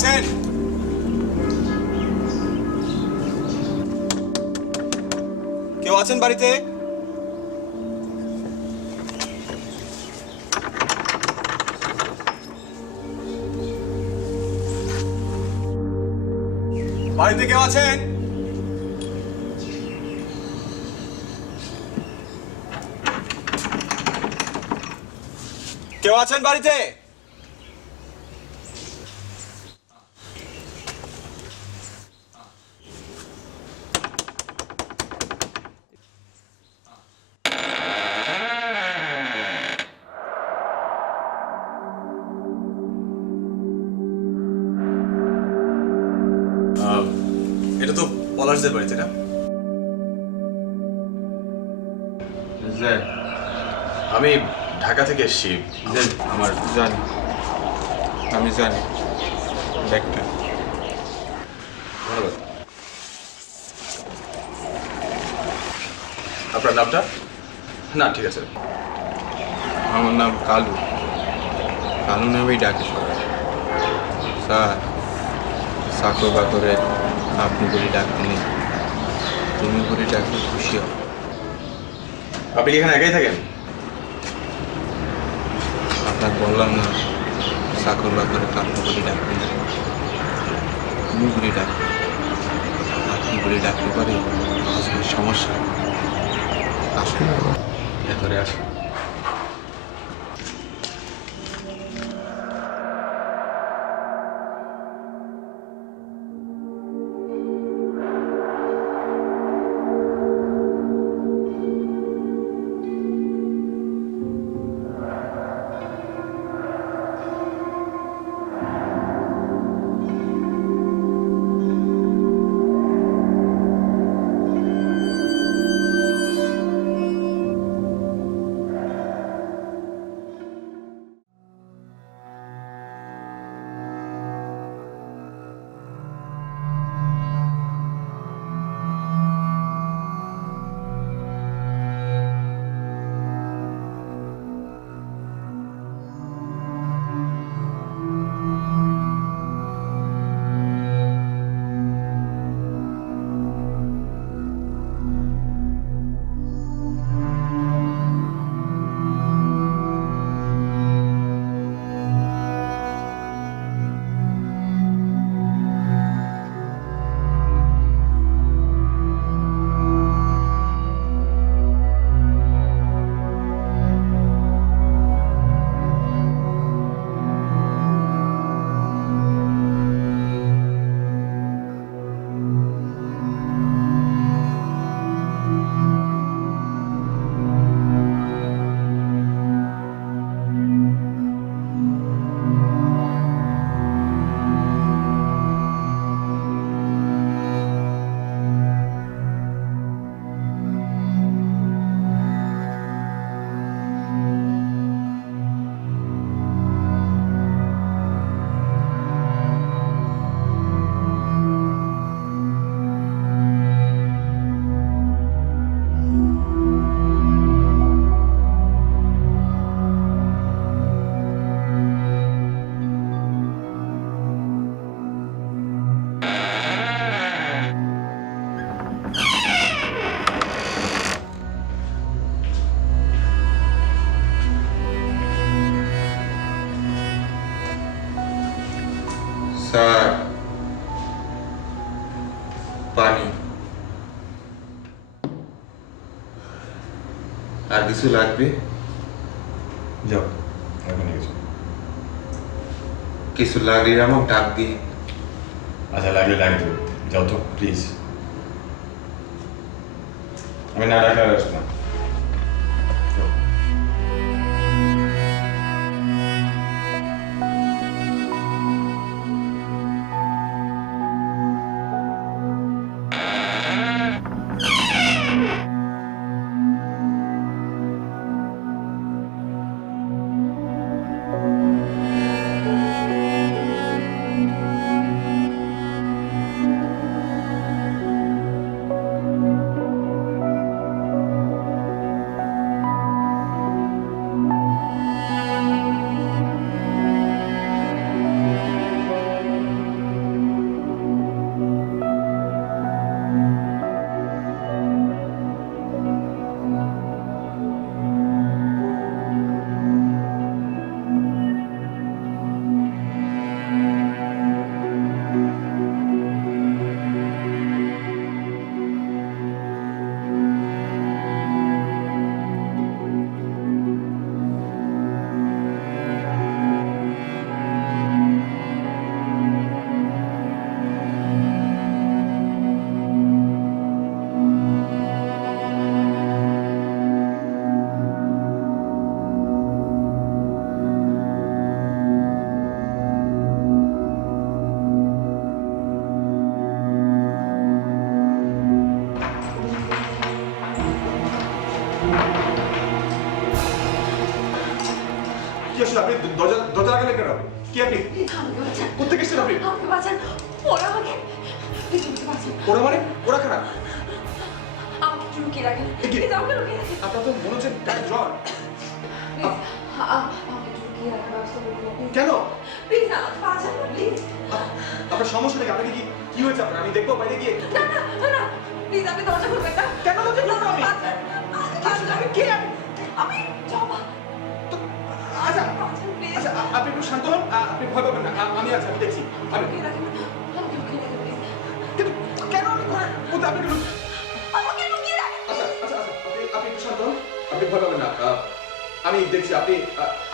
আছেন? কেউ আছেন বাড়িতে? বাড়িতে কেউ আছেন? কেউ আছেন বাড়িতে? এটা তো পলাশদের বাড়িতে না? আমি ঢাকা থেকে এসেছি। আমার জানি, আমি জানি। ব্যাগটা ধন্যবাদ। আপনার নামটা? না ঠিক আছে। আমার নাম কালু। কালু নামেই ডাকে সবাই। স্যার, চাকর বাকরে আপনি বলে ডাকতে নেই, তুমি বলে ডাকলে খুশি হও। আপনি কি এখানে একাই থাকেন? আপনাকে বললাম না, চাকর বাকরে আপনি বলে ডাকতে নেই, তুমি বলে ডাকবে। আপনি বলে ডাকতে পারে আসলে সমস্যা। আসলে ভেতরে আসুন। স্যার, পানি আর কিছু লাগবে? যাও, এখন কিছু। কিছু লাগলে আমাকে ডাক দিই। আচ্ছা লাগলে লাগবে, যাও তো প্লিজ। আমি না ডাকলে আর আসবো না। কি আসলে আপনি দরজা দরজা লাগালেন কেন? কি আপনি আমাকে বাঁচান, কোথেকে এসেছেন আপনি? আমাকে বাঁচান, ওরা আমাকে প্লিজ আমাকে বাঁচান, ওরা মানে ওরা খারাপ। আমাকে একটু লুকিয়ে রাখেন, এ কি? প্লিজ আমাকে লুকিয়ে রাখেন, আপনার তো মনে হচ্ছে গায়ে জ্বর। প্লিজ আমাকে একটু লুকিয়ে রাখার ব্যবস্থা করুন প্লিজ। কেন? প্লিজ আমাকে বাঁচান প্লিজ। আপনার সমস্যা নাকি? আপনাকে কি হয়েছে আপনার? আমি দেখবো বাইরে গিয়ে। না না না প্লিজ আপনি দরজা খুলবেন না। কেন দরজা খুলবো আমি? বাঁচান, আমাকে আসলে বাঁচান। আমি কে? আমি জবা। আচ্ছা বাঁচান প্লিজ। আচ্ছা আপনি একটু শান্ত হন, আপনি ভয় পাবেন না, আমি আছি, আমি দেখছি। আমি লুকিয়ে রাখেন, আমাকে লুকিয়ে রাখেন প্লিজ। কিন্তু কেন আমি ঘরে কোথায় আপনি একটু আমাকে লুকিয়ে রাখেন। আচ্ছা আচ্ছা আচ্ছা আপনি একটু শান্ত হন, আপনি ভয় পাবেন না, আমি দেখছি।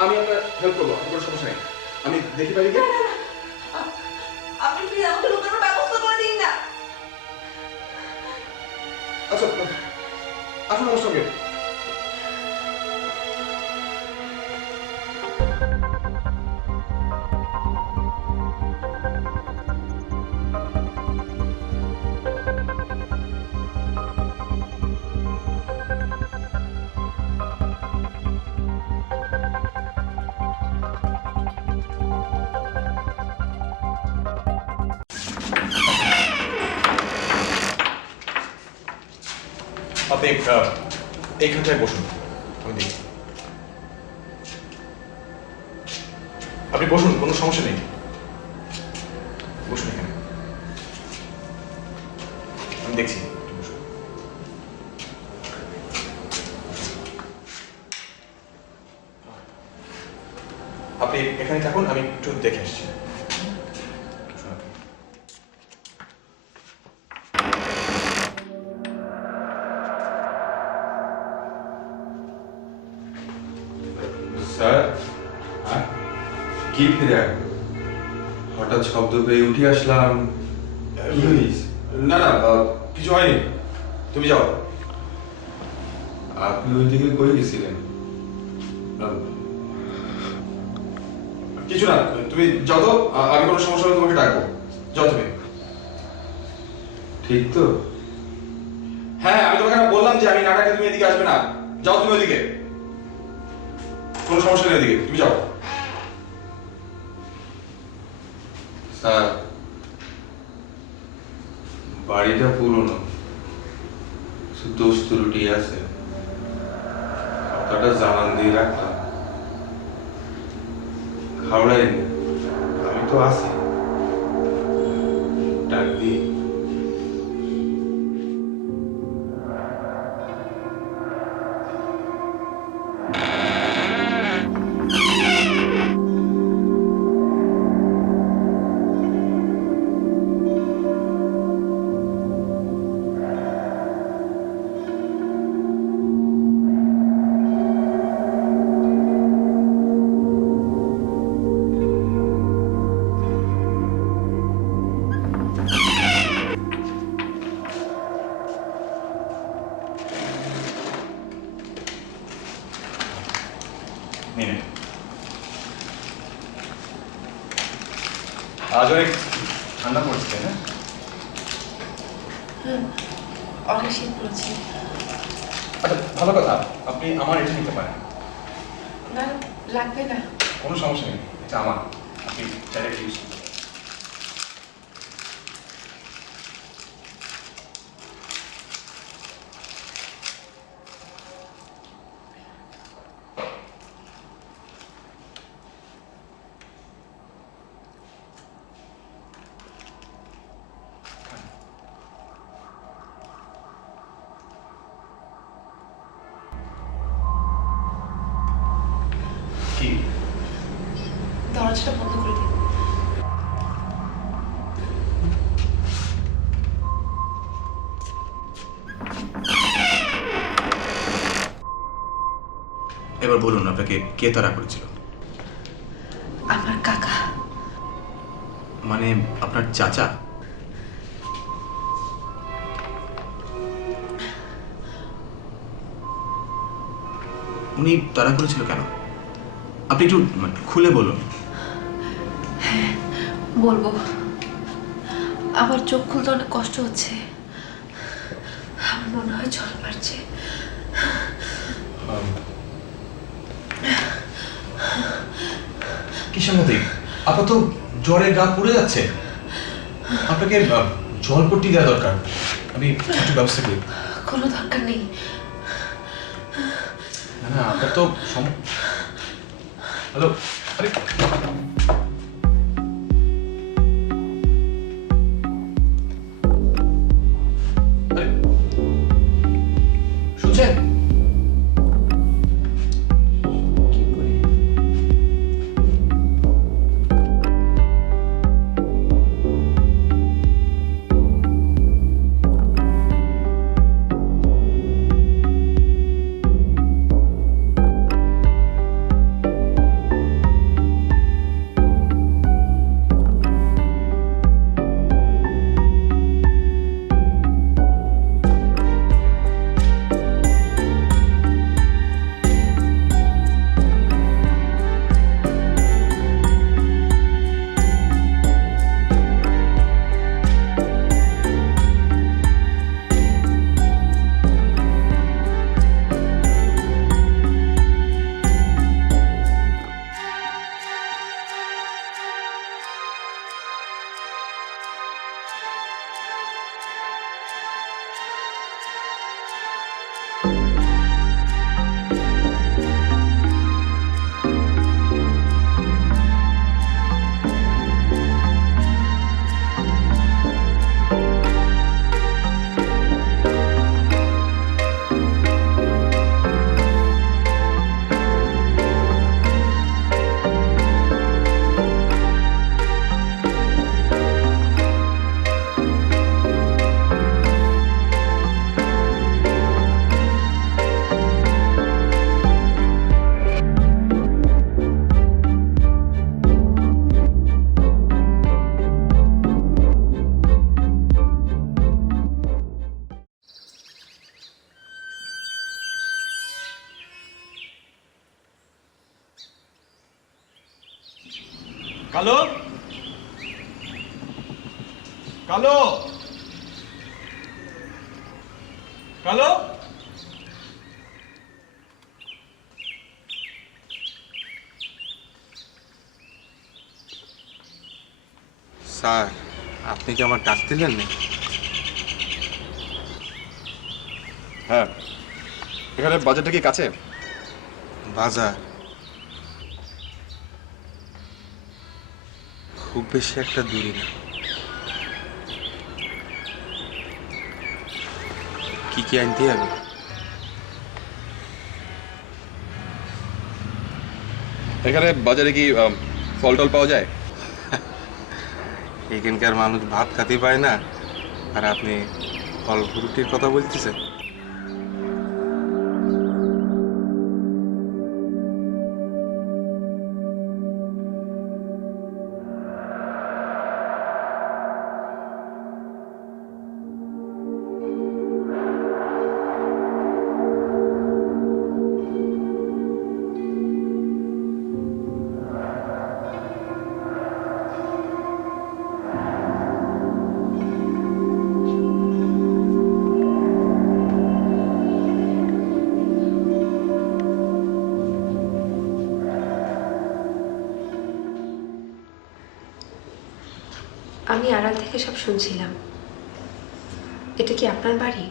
আমি আপনার হেল্প করবো, আপনার কোনো সমস্যা নেই। আমি দেখি বাইরে গিয়ে। আপনি প্লিজ আমাকে লুকানোর ব্যবস্থা করে দিন না। আচ্ছা আসুন আমার সঙ্গে। আপনি এইখানটায় বসুন, আমি দেখি। আপনি বসুন, কোনো সমস্যা নেই, বসুন এখানে, আমি দেখছি। বসুন। আপনি এখানে থাকুন, আমি একটু দেখে আসছি। স্যার কি ফিরে হঠাৎ শব্দ পেয়ে উঠে আসলাম, কি হয়েছে? না না, কিছু হয়নি, তুমি যাও। আপনি ওইদিকে কই গেছিলেন? কিছু না, তুমি যাও তো, আমি কোনো সমস্যা হলে তোমাকে ডাকবো। যাও তুমি। ঠিক তো? হ্যাঁ, আমি তোমাকে না বললাম যে আমি না ডাকলে তুমি এদিকে আসবে না। যাও তুমি ওইদিকে, কোনো সমস্যা নেই, এদিকে তুমি যাও। স্যার বাড়িটা পুরনো, কিছু দোষ ত্রুটি আছে, কথাটা জানান দিয়ে রাখলাম। খাওয়াইনি, আমি তো আছি, ডাক দিই। নিয়ে নে। আজ অনেক ঠান্ডা পড়ছে, তাই না? অনেক শীত পড়ছে। আচ্ছা, ভালো কথা, আপনি আমার এটা নিতে পারেন, না লাগবে না। কোনো সমস্যা নেই, এটা আমার, আপনি চাইলে ইউজ করুন। কি? দরজাটা বন্ধ করে দিন। এবার বলুন, আপনাকে কে তাড়া করেছিল? আমার কাকা। মানে আপনার চাচা? উনি তাড়া করেছিল কেন? আপনি একটু খুলে বলুন। বলবো, আমার চোখ খুলতে অনেক কষ্ট হচ্ছে, আমার মনে হয় জল পাচ্ছে। কি সাংঘাতিক, আপনার তো জ্বরে গা পুড়ে যাচ্ছে। আপনাকে জলপট্টি দেওয়া দরকার, আমি একটু ব্যবস্থা করি। কোনো দরকার নেই। না না, আপনার তো হ্যালো, আরে আরে শুনছেন? কি করি? কালো, কালো, কালো। স্যার, আপনি কি আমার ডাক দিলেন না? হ্যাঁ, এখানে বাজারটা কি কাছে? বাজার খুব বেশি একটা দূরে না। কি কি আনতে হবে? এখানে বাজারে কি ফল টল পাওয়া যায়? এখানকার মানুষ ভাত খেতে পায় না, আর আপনি ফল ফ্রুটির কথা বলতেছেন? আমি আড়াল থেকে সব শুনছিলাম। এটা কি আপনার বাড়ি?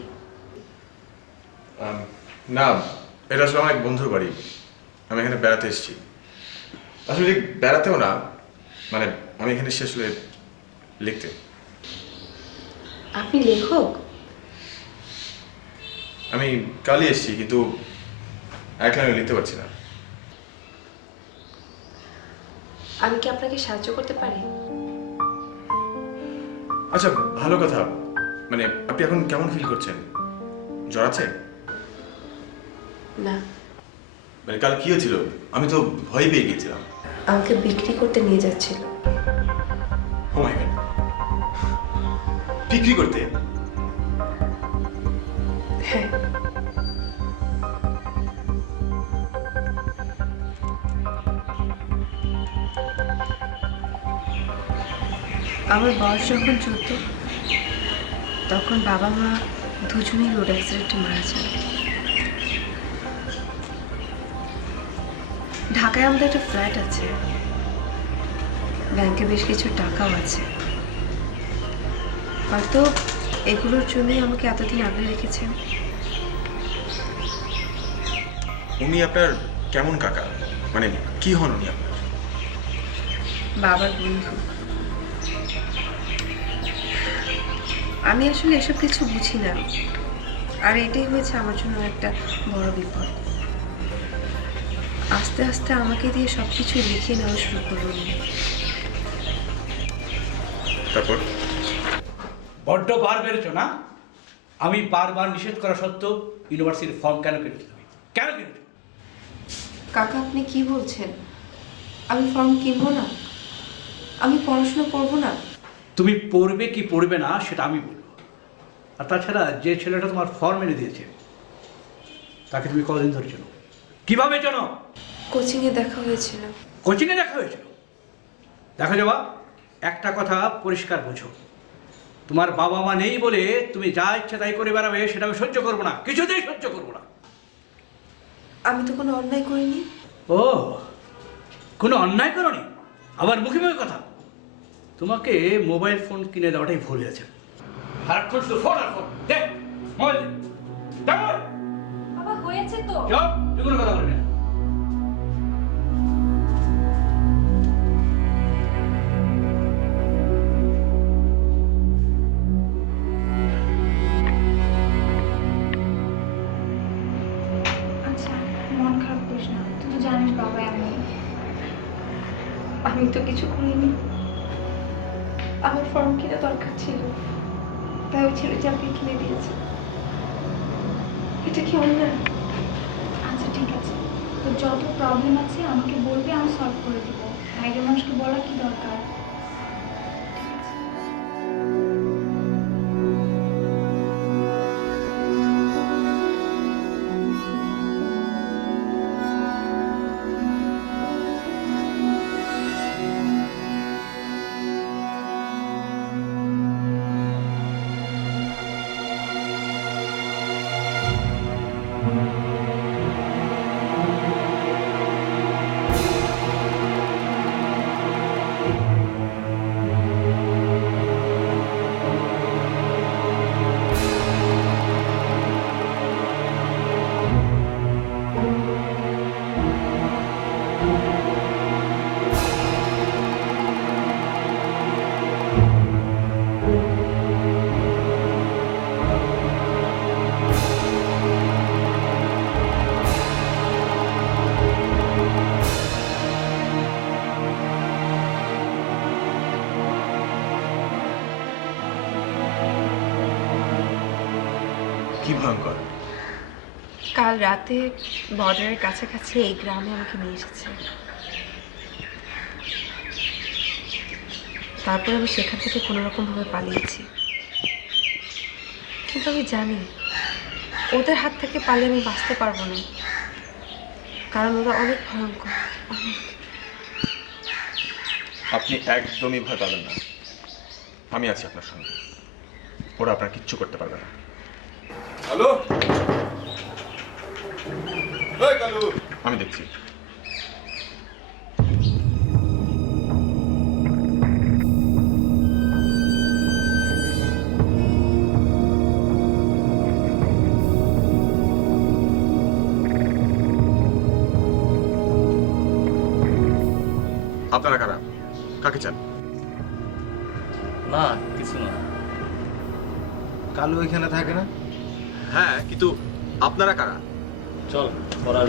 না, এটা আসলে আমার এক বন্ধুর বাড়ি। আমি এখানে বেড়াতে এসেছি। আসলে বেড়াতেও না, মানে আমি এখানে এসেছি আসলে লিখতে। আপনি লেখক? আমি কালই এসেছি, কিন্তু একলা আমি লিখতে পারছি না। আমি কি আপনাকে সাহায্য করতে পারি? আচ্ছা, ভালো কথা। মানে আপনি এখন কেমন ফিল করছেন? জ্বর আছে? না, মানে কাল কি হয়েছিল? আমি তো ভয় পেয়ে গিয়েছিলাম। আমাকে বিক্রি করতে নিয়ে যাচ্ছিল। ও মাই গড, বিক্রি করতে? হ্যাঁ। আমার বয়স যখন 14, তখন বাবা মা দুজনেই রোড অ্যাক্সিডেন্টে মারা যায়। ঢাকায় আমাদের একটা ফ্ল্যাট আছে, ব্যাংকে বেশ কিছু টাকাও আছে। হয়তো এগুলোর জন্যই আমাকে এতদিন আগলে রেখেছেন। উনি আপনার কেমন কাকা, মানে কি হন উনি আপনার? বাবার বন্ধু। আমি আসলে এসব কিছু বুঝি না, আর এটাই হয়েছে আমার জন্য একটা বড় বিপদ। আস্তে আস্তে আমাকে দিয়ে সব কিছু লিখিয়ে নেওয়া শুরু করলো উনি। তারপর বড্ড বার বেড়েছো না? আমি বারবার নিষেধ করা সত্ত্বেও ইউনিভার্সিটির ফর্ম কেন কিনেছো তুমি? কেন কিনেছো? কাকা, আপনি কি বলছেন? আমি ফর্ম কিনবো না? আমি পড়াশোনা করবো না? তুমি পড়বে কি পড়বে না সেটা আমি বলবো। আর তাছাড়া যে ছেলেটা তোমার ফর্ম এনে দিয়েছে তাকে তুমি কতদিন ধরে চেনো? কিভাবে চেনো? কোচিংয়ে দেখা হয়েছিল। কোচিংয়ে দেখা হয়েছিল? দেখো যাবা, একটা কথা পরিষ্কার বোঝো, তোমার বাবা মা নেই বলে তুমি যা ইচ্ছা তাই করে বেড়াবে সেটা আমি সহ্য করবো না, কিছুতেই সহ্য করবো না। আমি তো কোনো অন্যায় করিনি। ও, কোনো অন্যায় করনি? আবার মুখে মুখে কথা। তোমাকে মোবাইল ফোন কিনে দেওয়াটাই ভুল হয়েছে। সারাক্ষণ শুধু ফোন আর ফোন। দে মোবাইল দে। দে মোবাইল। বাবা হয়েছে তো। চুপ, তুই কোনো কথা বলবি না। আচ্ছা মন খারাপ করিস না, তুই তো জানিস বাবা এমন। আমি তো কিছু করিনি। আমার ফর্ম কিনে দরকার ছিল, তাই ওই ছেলেটি আপনি কিনে দিয়েছে। এটা কি অন্যায়? আচ্ছা ঠিক আছে, তোর যত প্রবলেম আছে আমাকে বলবি, আমি সলভ করে দিব। বাইরের মানুষকে বলা কি দরকার? ঠিক আছে। কি ভয়ঙ্কর! কাল রাতে বর্ডারের কাছাকাছি এই গ্রামে আমাকে নিয়ে এসেছে। তারপর আমি সেখান থেকে কোনো রকমভাবে পালিয়েছি। কিন্তু আমি জানি ওদের হাত থেকে পালিয়ে আমি বাঁচতে পারবো না, কারণ ওরা অনেক ভয়ঙ্কর, অনেক। আপনি একদমই ভয় পাবেন না, আমি আছি আপনার সঙ্গে। ওরা আপনার কিচ্ছু করতে পারবে না। হ্যালো, এই কালু, আমি দেখছি। আপনারা কারা? কাকে চান? না কিছু না। কালু এখানে থাকে না? হ্যাঁ, কিন্তু আপনারা কারা? চল পড়ার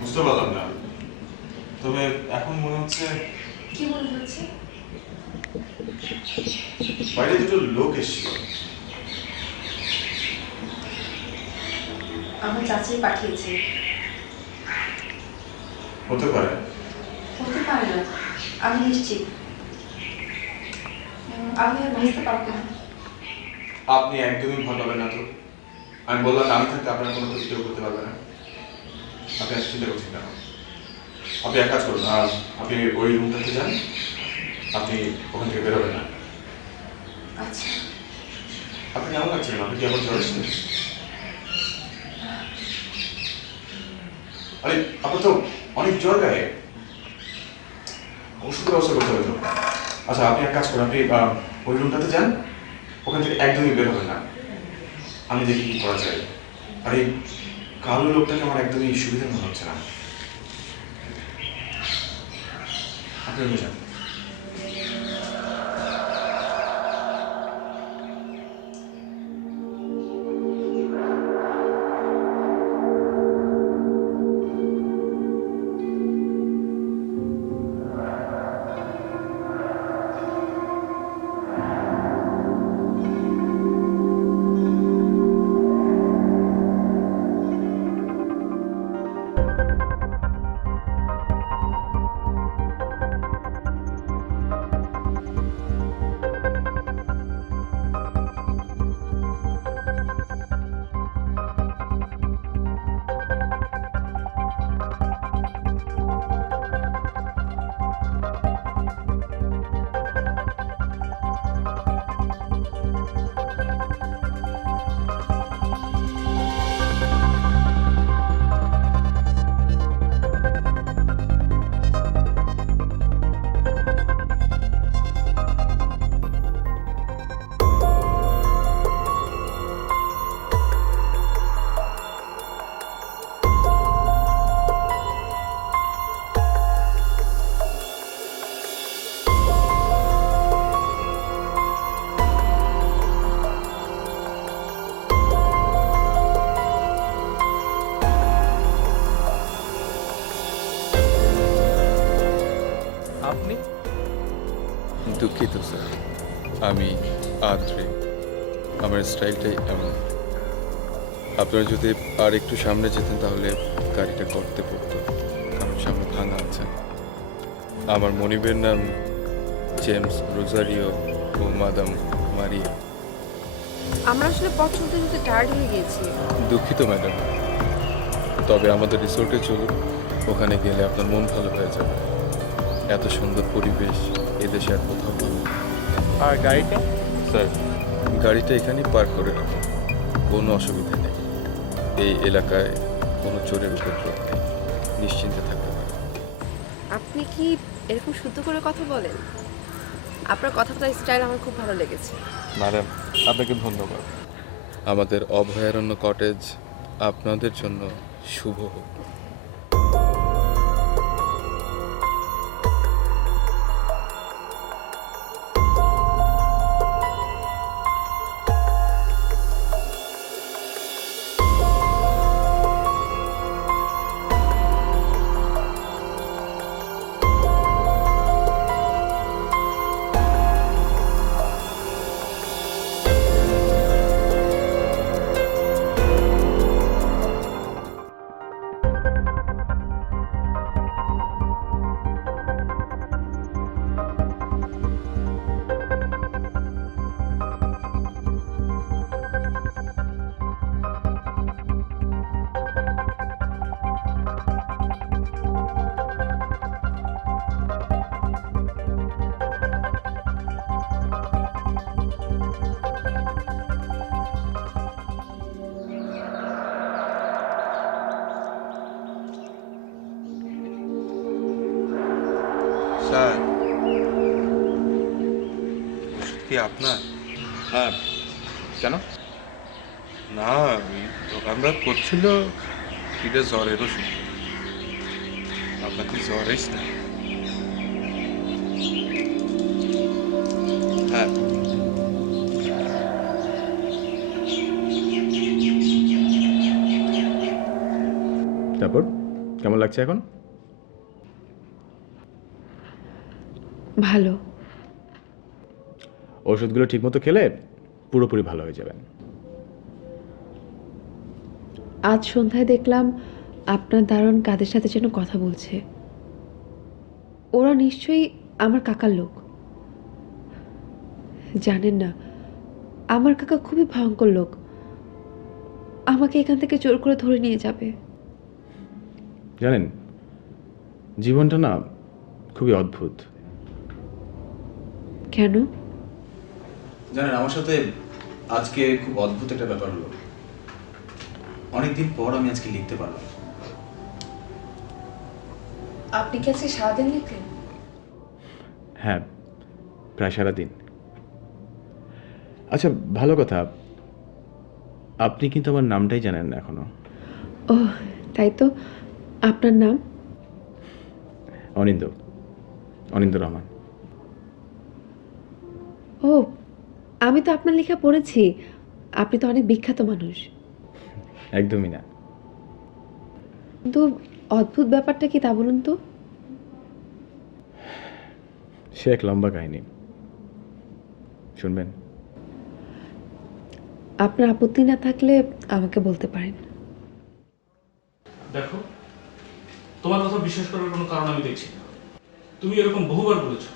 বুঝতে পারলাম না, তবে এখন মনে হচ্ছে কি মনে হচ্ছে? বাইরে দুটো লোক এসেছিল। আমার চাচি পাঠিয়েছে। হতে পারে। হতে পারে না, আমি নিশ্চিত। আমি আর বুঝতে পারবো না। আপনি একদমই ভয় পাবেন না তো। আমি বললাম আমি থাকতে আপনার কোনো ক্ষতি কেউ করতে পারবে না। আপনি আর চিন্তা করছেন কেন? আপনি এক কাজ করুন, আপনি ওই রুমটাতে যান, আপনি ওখান থেকে বেরোবেন না। আচ্ছা। আপনি কেমন লাগছেন? আপনি কি আবার জ্বর এসেছেন? আরে আপনার তো অনেক জ্বর গায়ে, ওষুধ ব্যবস্থা করতে হবে তো। আচ্ছা আপনি এক কাজ করুন, আপনি ওই রুমটাতে যান, ওখান থেকে একদমই বের হবেন না। আমি দেখি কি করা যায়। আর এই কালো লোকটাকে আমার একদমই সুবিধা মনে হচ্ছে না। আপনি রুমে যান। আপনি? দুঃখিত স্যার, আমি আদ্রে। আমার স্টাইলটাই এমন। আপনারা যদি আর একটু সামনে যেতেন তাহলে গাড়িটা করতে পড়তো, কারণ সামনে ভাঙা আছে। আমার মনিবের নাম জেমস রোজারিও ও মাদাম মারিয়া। আমরা আসলে পথ চলতে চলতে টায়ার্ড হয়ে গিয়েছি। দুঃখিত ম্যাডাম, তবে আমাদের রিসোর্টে চলুন, ওখানে গেলে আপনার মন ভালো হয়ে যাবে। এত সুন্দর পরিবেশ এদেশে আর কোথাও পাবেন না। আর গাড়িটা? স্যার, গাড়িটা এখানেই পার্ক করে রাখুন, কোনো অসুবিধা নেই। এই এলাকায় কোনো চোরের উপদ্রব নেই, নিশ্চিন্তে থাকতে পারেন। আপনি কি এরকম শুদ্ধ করে কথা বলেন? আপনার কথাটার স্টাইল আমার খুব ভালো লেগেছে। ম্যাডাম, আপনাকে ধন্যবাদ। আমাদের অভয়ারণ্য কটেজ আপনাদের জন্য শুভ হোক। স্যার, ওষুধ কি আপনার? হ্যাঁ, কেন? না, আমরা করছিল এটা জ্বরের ওষুধ। আপনার কি জ্বর এস না? হ্যাঁ। তারপর কেমন লাগছে এখন? ভালো। ওষুধগুলো ঠিকমতো খেলে পুরোপুরি ভালো হয়ে যাবেন। আজ সন্ধ্যায় দেখলাম আপনার দারোয়ান কাদের সাথে যেন কথা বলছে। ওরা নিশ্চয়ই আমার কাকার লোক। জানেন না, আমার কাকা খুবই ভয়ঙ্কর লোক, আমাকে এখান থেকে জোর করে ধরে নিয়ে যাবে। জানেন, জীবনটা না খুবই অদ্ভুত। কেন? জানেন, আমার সাথে আজকে খুব অদ্ভুত একটা ব্যাপার হলো। অনেকদিন পর আমি আজকে লিখতে পারলাম। আপনি কি আজকে সারাদিন লিখলেন? হ্যাঁ, প্রায় সারাদিন। আচ্ছা, ভালো কথা, আপনি কিন্তু আমার নামটাই জানেন না এখনো। ও তাই তো, আপনার নাম? অনিন্দ রহমান। ও, আমি তো আপনার লেখা পড়েছি। আপনি তো অনেক বিখ্যাত মানুষ। একদমই না। কিন্তু অদ্ভুত ব্যাপারটা কি তা বলুন তো? সে এক লম্বা কাহিনী, শুনবেন? আপনার আপত্তি না থাকলে আমাকে বলতে পারেন। দেখো, তোমার কথা বিশ্বাস করার কোনো কারণ আমি দেখছি না। তুমি এরকম বহুবার বলেছো।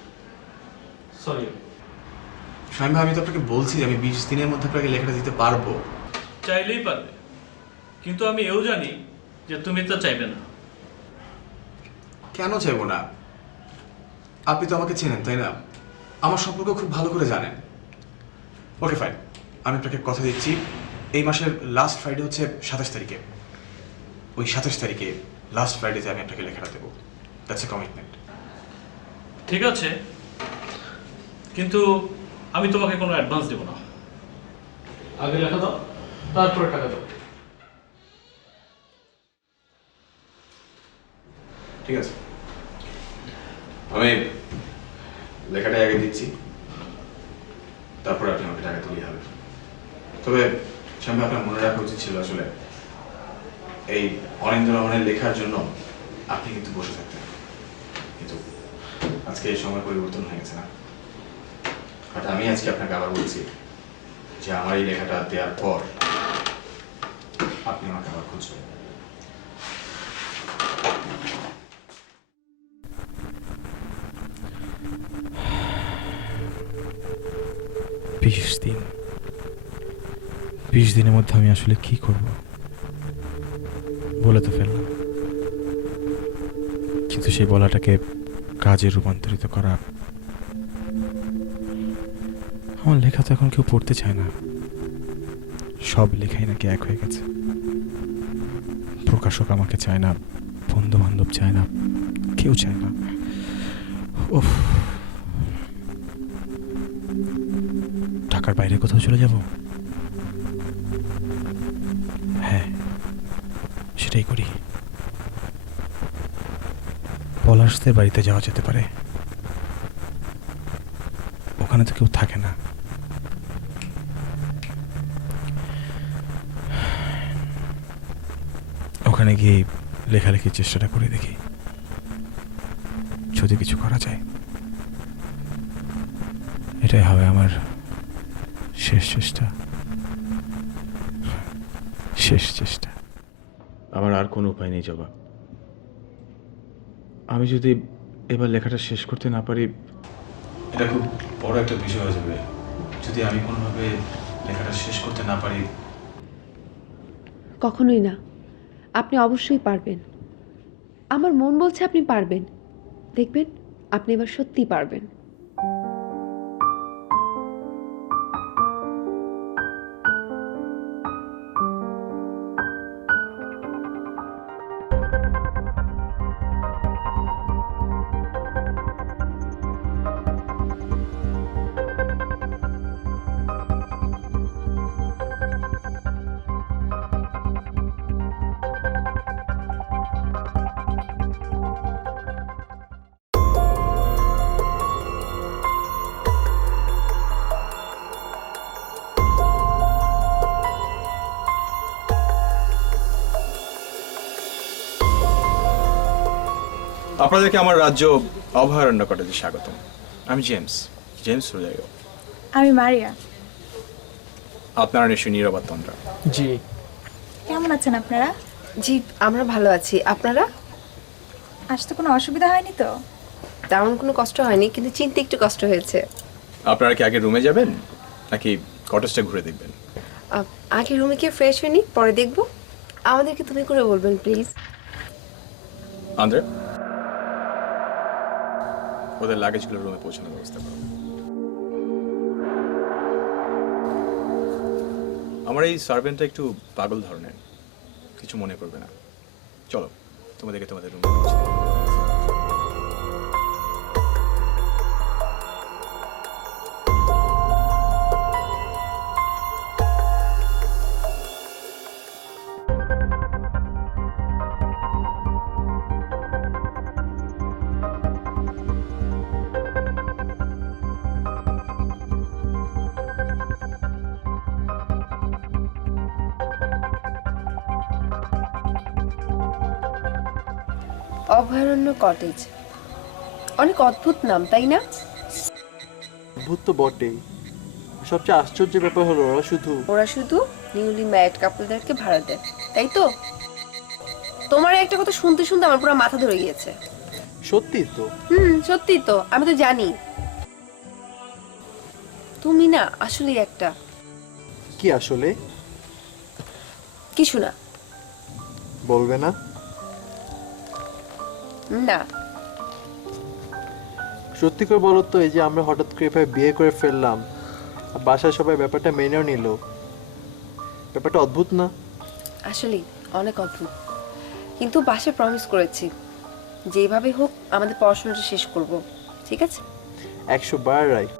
সরি। স্বামী ভাই, আমি তো আপনাকে বলছি যে আমি 20 দিনের মধ্যে আপনাকে লেখাটা দিতে পারবো। চাইলেই পারবে, কিন্তু আমি এও জানি যে তুমি তা চাইবে না। কেন চাইবো না? আপনি তো আমাকে চেনেন, তাই না? আমার সম্পর্ক খুব ভালো করে জানেন। ওকে ফাইন, আমি আপনাকে কথা দিচ্ছি, এই মাসের লাস্ট ফ্রাইডে হচ্ছে 27 তারিখে। ওই 27 তারিখে লাস্ট ফ্রাইডেতে আমি আপনাকে লেখাটা দেবো। That's a commitment. ঠিক আছে, কিন্তু আমি তোমাকে কোনো অ্যাডভান্স দেবো না। আগে লেখা দাও, তারপরে টাকা দাও। ঠিক আছে, আমি লেখাটা আগে দিচ্ছি, তারপরে আপনি আমাকে টাকা দিলেই হবে। তবে স্বামী, আপনার মনে রাখা উচিত ছিল আসলে এই অনিন্দ রহমানের লেখার জন্য আপনি কিন্তু বসে থাকতেন, কিন্তু আজকে এই সময় পরিবর্তন হয়ে গেছে না। বাট আমি আজকে আপনাকে আবার বলছি যে আমার এই লেখাটা দেওয়ার পর আপনি আমাকে আবার খুঁজবেন। দিন 20 দিনের মধ্যে আমি আসলে কি করব বলে তো ফেললাম, কিন্তু সেই বলাটাকে কাজে রূপান্তরিত করা, আমার লেখা তো এখন কেউ পড়তে চায় না। সব লেখাই নাকি এক হয়ে গেছে। প্রকাশক আমাকে চায় না, বন্ধু বান্ধব চায় না, কেউ চায় না। ওফ, ঢাকার বাইরে কোথাও চলে যাব? হ্যাঁ, সেটাই করি। পলাশদের বাড়িতে যাওয়া যেতে পারে, ওখানে তো কেউ থাকে না। ওখানে গিয়ে লেখালেখির চেষ্টাটা করে দেখি, যদি কিছু করা যায়। এটাই হবে আমার শেষ চেষ্টা। আমার আর কোনো উপায় নেই জবা। আমি যদি এবার লেখাটা শেষ করতে না পারি, এটা খুব বড় একটা বিষয় হয়ে যাবে। যদি আমি কোনোভাবে লেখাটা শেষ করতে না পারি। কখনোই না, আপনি অবশ্যই পারবেন। আমার মন বলছে আপনি পারবেন। দেখবেন আপনি এবার সত্যিই পারবেন। আপনাদেরকে আমার রাজ্য অভয়ারণ্য কটেজে স্বাগতম। আমি জেমস রোজাইও। আমি মারিয়া। আপনারা নিশ্চয়ই নীরবা তন্দ্রা। জি। কেমন আছেন আপনারা? জি, আমরা ভালো আছি। আপনারা? আসতে কোনো অসুবিধা হয়নি তো? তেমন কোনো কষ্ট হয়নি, কিন্তু চিনতে একটু কষ্ট হয়েছে। আপনারা কি আগে রুমে যাবেন নাকি কটেজটা ঘুরে দেখবেন। আগে রুমে গিয়ে ফ্রেশ হয়নি, পরে দেখবো। আমাদেরকে তুমি করে বলবেন প্লিজ। আন্দ্রে, ওদের লাগেজগুলো রুমে পৌঁছানোর ব্যবস্থা করো। আমার এই সার্ভেন্টটা একটু পাগল ধরনের, কিছু মনে করবে না। চলো তোমাদেরকে তোমাদের রুমে পৌঁছে দিই। অভয়ারণ্য কটেজ, অনেক অদ্ভুত নাম তাই না? অদ্ভুত তো বটেই, সবচেয়ে আশ্চর্যের ব্যাপার হলো ওরা শুধু নিউলি ম্যারিড কাপলদেরকে ভাড়া দেয়, তাই তো? তোমার একটা কথা শুনতে শুনতে আমার পুরো মাথা ধরে গিয়েছে। সত্যি তো? সত্যি তো, আমি তো জানি। তুমি না আসলে একটা কি আসলে? কিছু না। বলবে না? না সত্যি করে বলো তো, এই যে আমরা হঠাৎ করে এভাবে বিয়ে করে ফেললাম, আর বাসায় সবাই ব্যাপারটা মেনেও নিল, ব্যাপারটা অদ্ভুত না? আসলে অনেক অদ্ভুত, কিন্তু বাসায় প্রমিস করেছি যেভাবে হোক আমাদের পড়াশোনাটা শেষ করব, ঠিক আছে? 100 বার রাইট।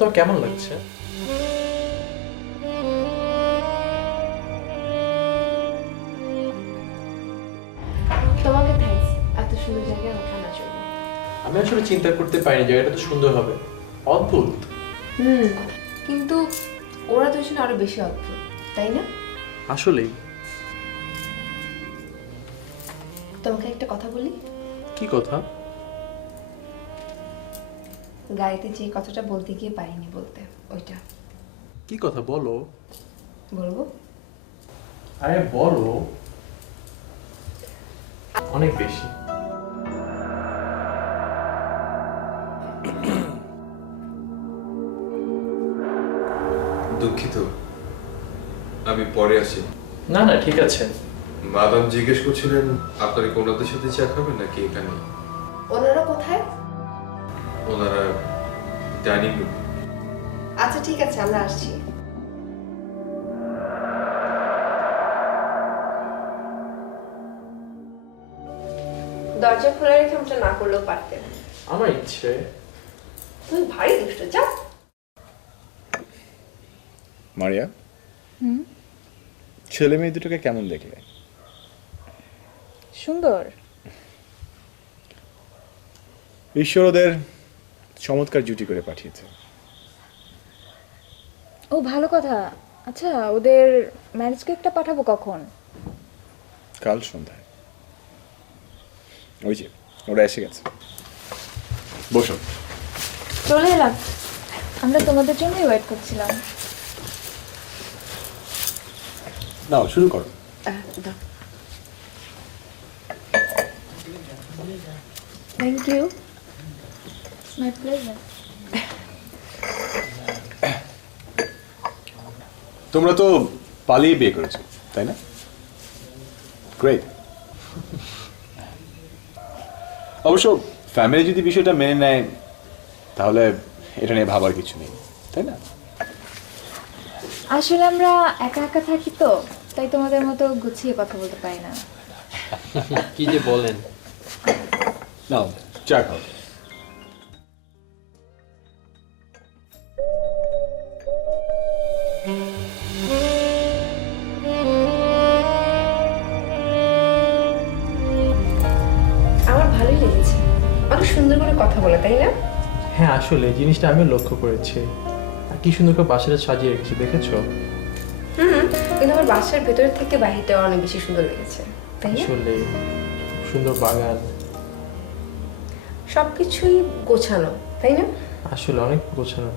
তোমার কেমন লাগছে? তোমাকে থ্যাঙ্কস, এত সুন্দর জায়গায় আমাকে আনার জন্য। আমি আসলে চিন্তা করতে পারিনি জায়গাটা তো সুন্দর হবে, অদ্ভুত। কিন্তু ওরা দুজন আরো বেশি অদ্ভুত, তাই না? আসলেই। তোমাকে একটা কথা বলি। কি কথা? গাড়িতে যে কথাটা বলতে গিয়ে পারিনি বলতে, ওইটা। কি কথা বলো? বলবো? আরে বলো। অনেক বেশি। দুঃখিত, আমি পরে আসি। না না ঠিক আছে। মাদাম জিজ্ঞেস করছিলেন আপনারা কি ওনাদের সাথে চা খাবেন নাকি এখানে? ওনারা কোথায়? ওনারা ডাইনিং রুম। আচ্ছা ঠিক আছে, আমরা আসছি। দরজা খোলা রেখে আমরা না করলেও পারতেন। আমার ইচ্ছে। তুমি ভারী দুষ্ট, যাও। মারিয়া, ছেলে মেয়ে দুটোকে কেমন দেখলে? সুন্দর। ঈশ্বর ওদের চমৎকার জুটি করে পাঠিয়েছে। ও ভালো কথা। আচ্ছা, ওদের ম্যারেজ কেকটা পাঠাবো কখন? কাল সন্ধ্যায়। ওই যে ওরা এসে গেছে, বসো। চলে এলাম, আমরা তোমাদের জন্যই ওয়েট করছিলাম। নাও শুরু করো। Thank you, my pleasure. তোমরা তো পালিয়ে বিয়ে করেছো, তাই না? গ্রেট। অবশ্য ফ্যামিলি যদি বিষয়টা মেনে নেয় তাহলে এটা নিয়ে ভাবার কিছু নেই, তাই না? আসলে আমরা একা একা থাকি তো, তাই তোমাদের মতো গুছিয়ে কথা বলতে পারি না। কি যে বলেন। নাও চা খাও। আমার ভালোই লেগেছে, অনেক সুন্দর করে কথা বলে, তাই না? হ্যাঁ আসলে জিনিসটা আমিও লক্ষ্য করেছি। আর কি সুন্দর করে বাসাটা সাজিয়ে রেখেছি, দেখেছো? কিন্তু আমার বাসার ভেতরের থেকে বাহিরটা অনেক বেশি সুন্দর লেগেছে, তাই না? আসলে সুন্দর বাগান, সবকিছুই গোছানো, তাই না? আসলে অনেক গোছানো।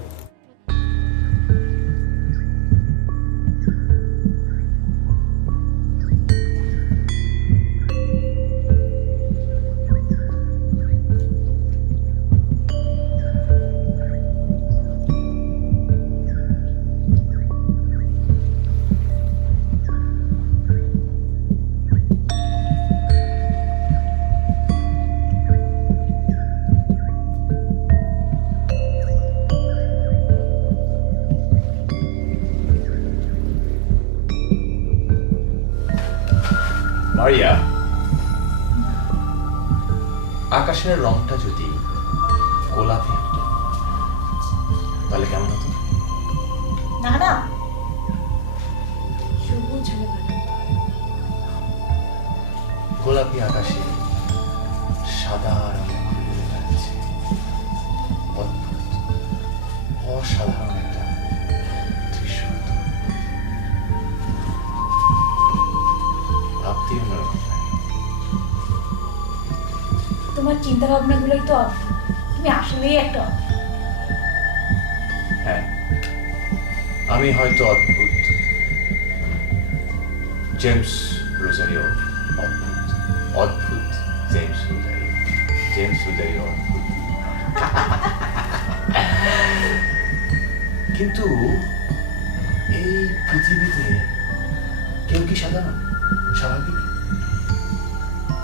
মারিয়া, আকাশের রংটা যদি গোলাপি হতো তাহলে কেমন হতো? না না, সবুজ হলে ভালো। গোলাপি আকাশে সাদা রঙে ঘুরে বেড়াচ্ছে, অদ্ভুত অসাধারণ একটা দৃশ্য হতো। ভাবতেই অন্যরকম লাগে। তোমার চিন্তা ভাবনাগুলোই তো অদ্ভুত। তুমি আসলেই একটা অদ্ভুত। হ্যাঁ, আমি হয়তো অদ্ভুত, জেমস রোজারিও অদ্ভুত, অদ্ভুত জেমস রোজারিও, জেমস রোজারিও অদ্ভুত। কিন্তু এই পৃথিবীতে কেউ কি সাধারণ, স্বাভাবিক?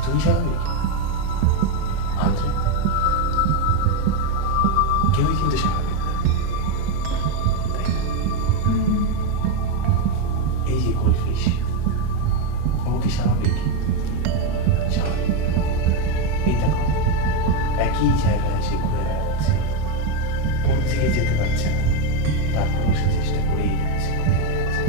তুমি স্বাভাবিক, আন্দ্রে? কেউই কিন্তু স্বাভাবিক না, তাই না? এই যে গোলফিশ, ও কি স্বাভাবিক? স্বাভাবিক। এই দেখো, একই জায়গায় সে ঘুরে বেড়াচ্ছে, কোন দিকে যেতে পারছে না, তারপরেও সে চেষ্টা করেই যাচ্ছে, করেই যাচ্ছে।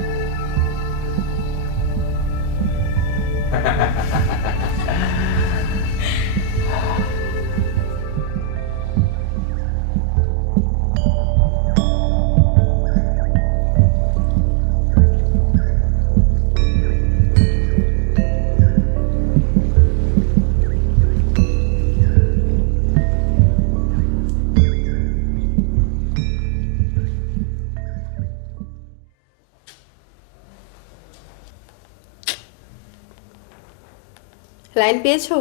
লাইন পেয়েছো?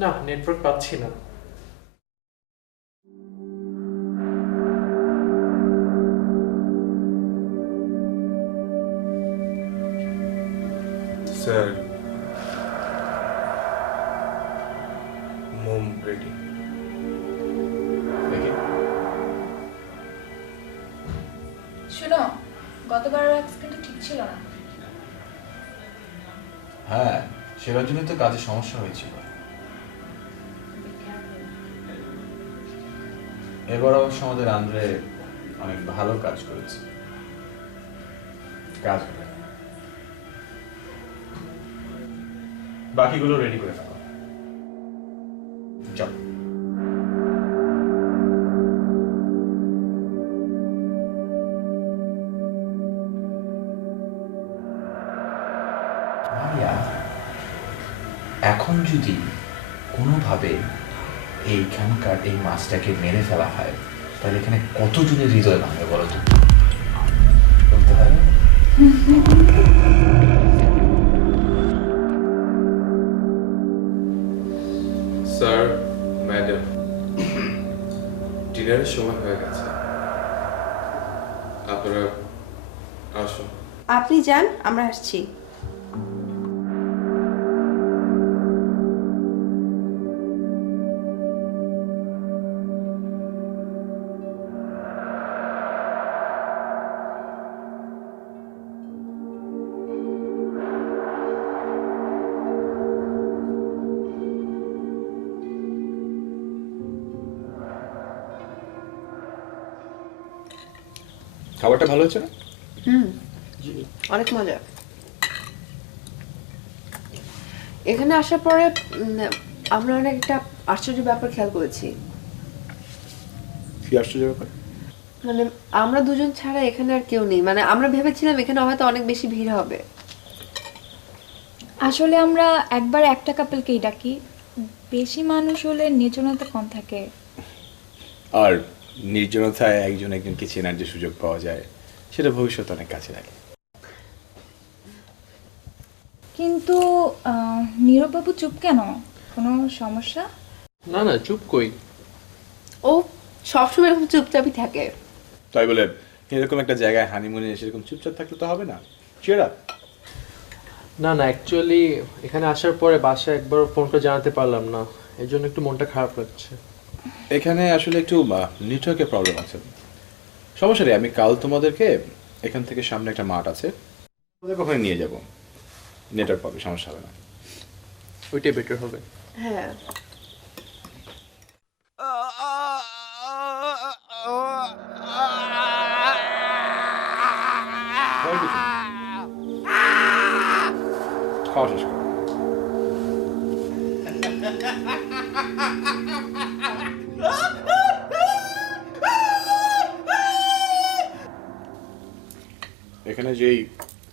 না, নেটওয়ার্ক পাচ্ছি না। স্যার, মোম রেডি। দেখি। শোনো, গতবার অ্যাক্সিডেন্টটা ঠিক ছিল না। হ্যাঁ, সেবার জন্য তো কাজে সমস্যা হয়েছিল। এবার অবশ্য আমাদের আন্দ্রে অনেক ভালো কাজ করেছে। কাজ হবে। বাকিগুলো রেডি করে ফেলো। চল। মারিয়া, এখন যদি কোনোভাবে এইখানকার এই মাছটাকে মেরে ফেলা হয় তাহলে এখানে কতজনের হৃদয় ভাঙবে বলো তো? বলতে পারবে? স্যার, ম্যাডাম, ডিনারের সময় হয়ে গেছে, আপনারা আসুন। আপনি যান, আমরা আসছি। খাবারটা ভালো হচ্ছে না? অনেক মজা। এখানে আসার পরে আমরা অনেক একটা আশ্চর্য ব্যাপার খেয়াল করেছি। কি আশ্চর্য ব্যাপার? মানে আমরা দুজন ছাড়া এখানে আর কেউ নেই। মানে আমরা ভেবেছিলাম এখানে হয়তো অনেক বেশি ভিড় হবে। আসলে আমরা একবার একটা কাপলকেই ডাকি, বেশি মানুষ হলে নির্জনতা কম থাকে। আর নির্জনতায় একজন একজনকে চেনার যে সুযোগ পাওয়া যায় সেটা ভবিষ্যতে অনেক কাছে লাগে। কিন্তু নীরববাবু চুপ কেন? কোনো সমস্যা? না না, চুপ কই। ও সবসময় এরকম চুপচাপই থাকে। তাই বলে এরকম একটা জায়গায় হানিমুনে সেরকম চুপচাপ থাকলে তো হবে না। Cheer up. না না, অ্যাকচুয়ালি এখানে আসার পরে বাসায় একবারও ফোন করে জানাতে পারলাম না, এই জন্য একটু মনটা খারাপ লাগছে। এখানে আসলে একটু নেটওয়ার্কের প্রবলেম আছে। সমস্যা নেই, আমি কাল তোমাদেরকে এখান থেকে সামনে একটা মাঠ আছে ওদের ওখানে নিয়ে যাব। নেটওয়ার্ক পাবে, সমস্যা হবে না। ওইটাই বেটার হবে। হ্যাঁ খাওয়া শেষ করো। এখানে যেই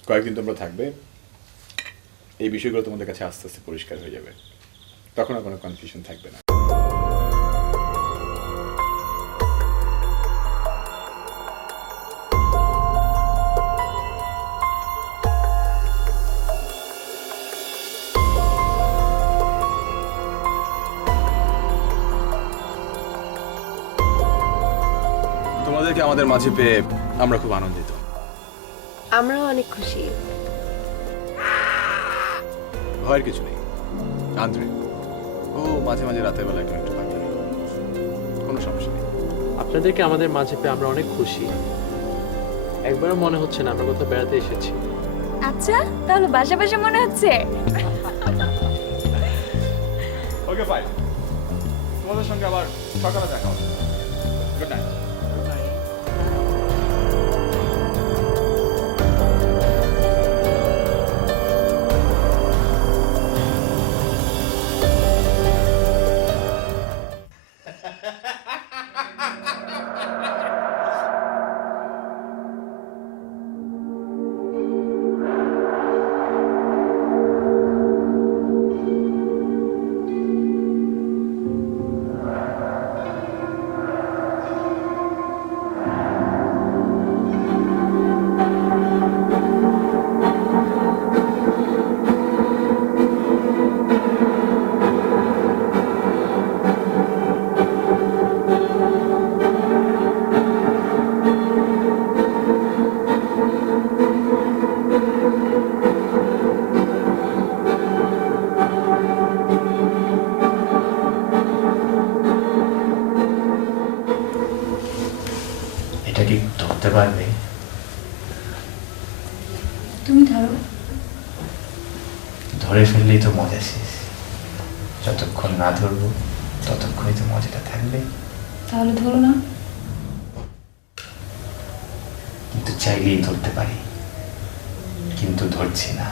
কয়েকদিন তোমরা থাকবে এই বিষয়গুলো তোমাদের কাছে আস্তে আস্তে পরিষ্কার হয়ে যাবে, তখন আর কোনো কনফিউশন থাকবে না। তোমাদেরকে আমাদের মাঝে পেয়ে আমরা খুব আনন্দিত। আমরাও অনেক খুশি। ভয়ের কিছু নেই। আন্তরিক ও মাঝে মাঝে রাতের বেলা একটু একটু পাঠাবে, কোনো সমস্যা নেই। আপনাদেরকে আমাদের মাঝে পেয়ে আমরা অনেক খুশি। একবারও মনে হচ্ছে না আমরা কোথাও বেড়াতে এসেছি। আচ্ছা, তাহলে বাসা বাসা মনে হচ্ছে। ওকে ফাইন, তোমাদের সঙ্গে আবার সকালে দেখা হবে। Good night. এটা কি ধরতে পারবে? তুমি ধরো। ধরে ফেললেই তো মজা শেষ। যতক্ষণ না ধরবো ততক্ষণই তো মজাটা থাকবে। তাহলে ধরো না। কিন্তু চাইলেই ধরতে পারি, কিন্তু ধরছি না।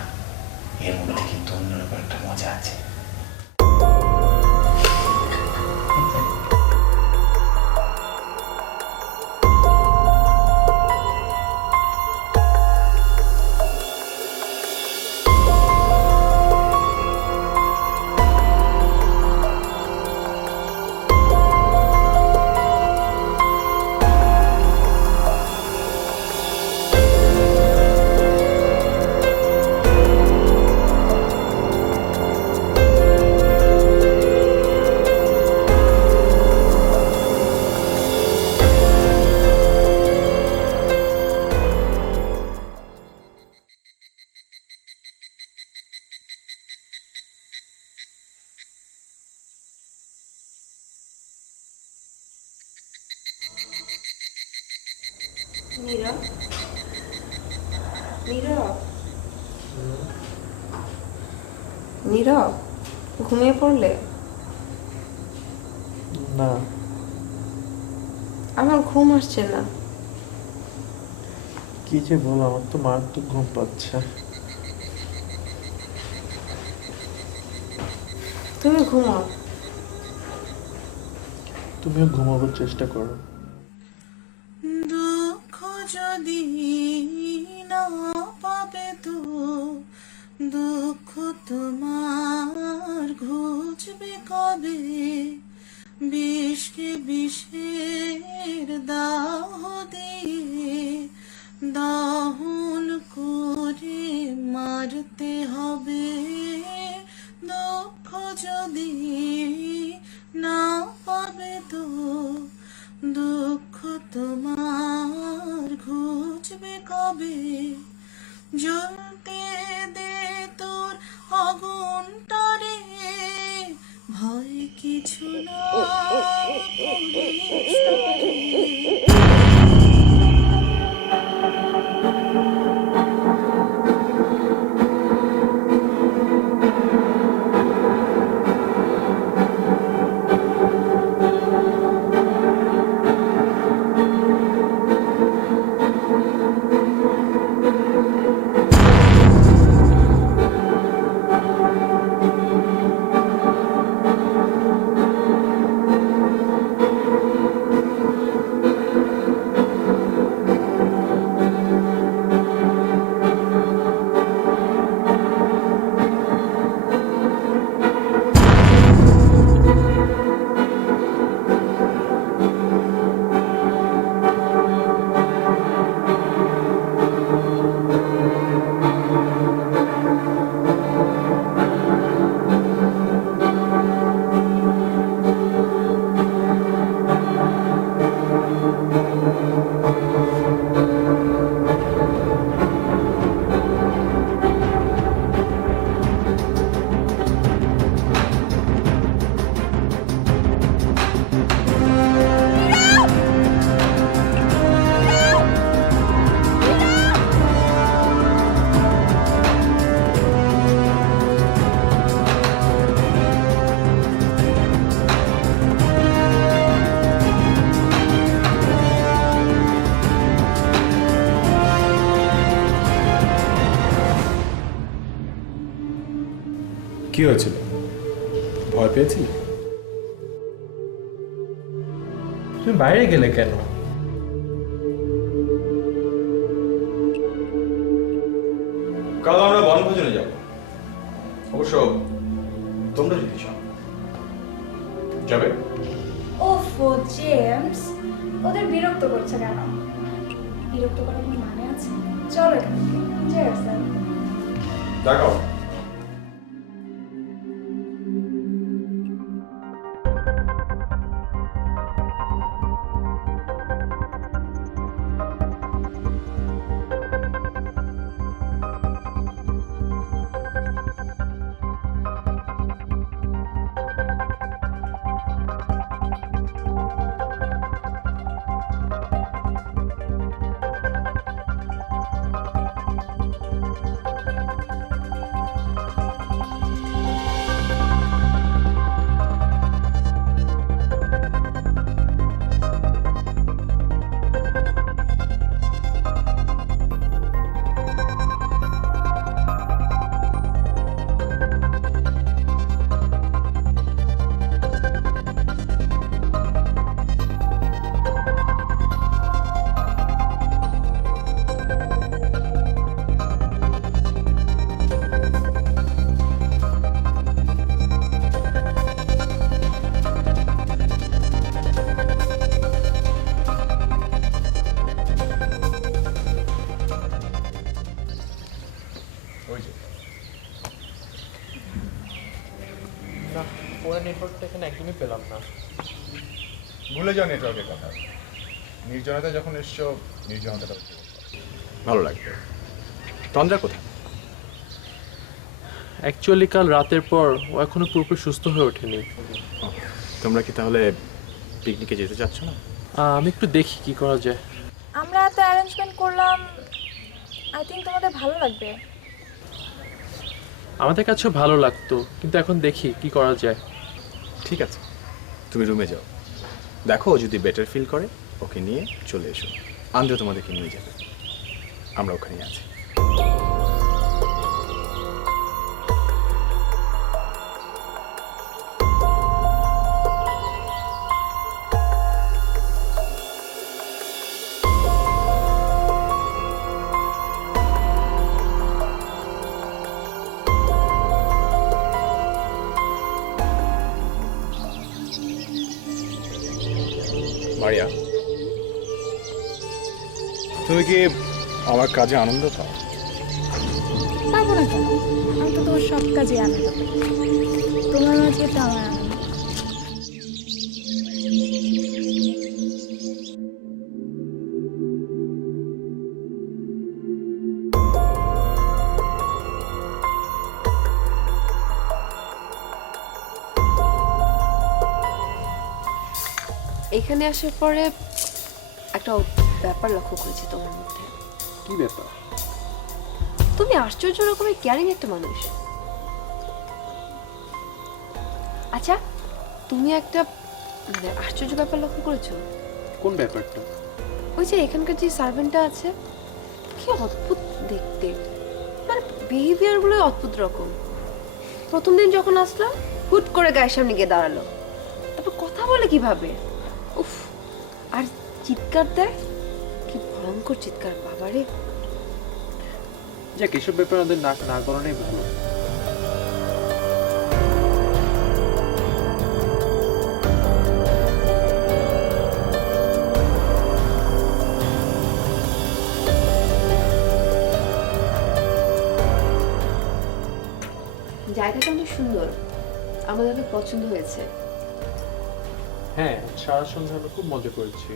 এর মধ্যে কিন্তু অন্যরকম একটা মজা আছে। নীরব, নীরব, নীরব, ঘুমিয়ে পড়লে? না, আমার ঘুম আসছে না। কি যে বলো, আমার তো মারাত্মক ঘুম পাচ্ছে। তুমি ঘুমাও। তুমিও ঘুমাবার চেষ্টা করো। দুঃখ যদি না পাবে তো দুঃখ তোমার ঘুচবে কবে? বিষকে বিষের দাহ দিয়ে দহন করে মারতে হবে। দুঃখ যদি না পাবে তো দুঃখ তোমার ঘুচবে কবে? জ্বলতে দে তোর আগুনটারে, ভয় কিছু না করিস তারে। কি হয়েছিল? ভয় পেয়েছিলে? তুমি বাইরে গেলে কেন? কাল আমরা বনভোজনে যাব, অবশ্য তোমরা যদি চাও যাবে। ওফো জেমস, ওদের বিরক্ত করছে কেন? বিরক্ত করার কোনো মানে আছে? চলো এখান থেকে, এনজয় yourself। দেখো না, ফোনের নেটওয়ার্কটা এখানে একদমই পেলাম না। ভুলে যাও নেটওয়ার্কের কথা। নির্জনতা যখন এসছো, নির্জনতাটা ভালো লাগবে। তন্দ্রা কোথায়? অ্যাকচুয়ালি কাল রাতের পর ও এখনো পুরোপুরি সুস্থ হয়ে ওঠেনি। তোমরা কি তাহলে পিকনিকে যেতে চাচ্ছ না? আমি একটু দেখি কি করা যায়। আমরা এত অ্যারেঞ্জমেন্ট করলাম, আই থিঙ্ক তোমাদের ভালো লাগবে। আমাদের কাছেও ভালো লাগতো, কিন্তু এখন দেখি কি করা যায়। ঠিক আছে, তুমি রুমে যাও, দেখো ও যদি বেটার ফিল করে ওকে নিয়ে চলে এসো। আন্দ্রে তোমাদেরকে নিয়ে যাবে, আমরা ওখানেই আছি। মারিয়া, তুমি কি আমার কাজে আনন্দ পাও? পাবো না কেন? আমি তো তোমার সব কাজে আনন্দ পাই। তোমার মাঝে তো আমার আনন্দ। এখানে আসার পরে একটা ব্যাপার লক্ষ্য করেছি তোমার মধ্যে। কি ব্যাপার? তুমি আশ্চর্য রকমের কেয়ারিং একটা মানুষ। আচ্ছা, তুমি একটা মানে আশ্চর্য ব্যাপার লক্ষ্য করেছো? কোন ব্যাপারটা? ওই যে এখানকার যে সার্ভেন্টটা আছে, কি অদ্ভুত দেখতে, মানে বিহেভিয়ার গুলো অদ্ভুত রকম। প্রথম দিন যখন আসলাম, হুট করে গায়ের সামনে গিয়ে দাঁড়ালো, তারপর কথা বলে কিভাবে, উফ, আর চিৎকার দেয়, কি ভয়ঙ্কর চিৎকার, বাবারে। যাক, এসব ব্যাপারে আমাদের নাক না করানোই ভালো। জায়গাটা অনেক সুন্দর, আমাদের অনেক পছন্দ হয়েছে। হ্যাঁ, সারা সন্ধ্যা আমরা খুব মজা করেছি।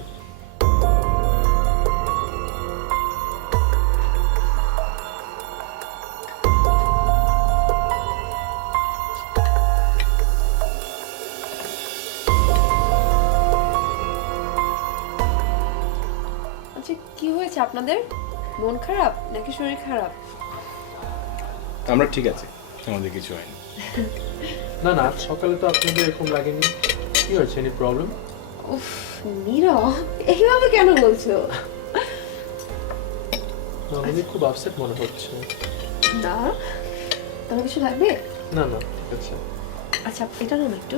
আচ্ছা, কি হয়েছে আপনাদের? মন খারাপ নাকি শরীর খারাপ? আমরা ঠিক আছে, আমাদের কিছু হয়নি। না না, সকালে তো আপনাদের এরকম লাগেনি। কি হয়েছে? Any problem? উফ, নীরব, এইভাবে কেন বলছো? আমি খুব আপসেট মনে হচ্ছে। না, তোমার কিছু লাগবে? না না ঠিক আছে। আচ্ছা এটা না একটু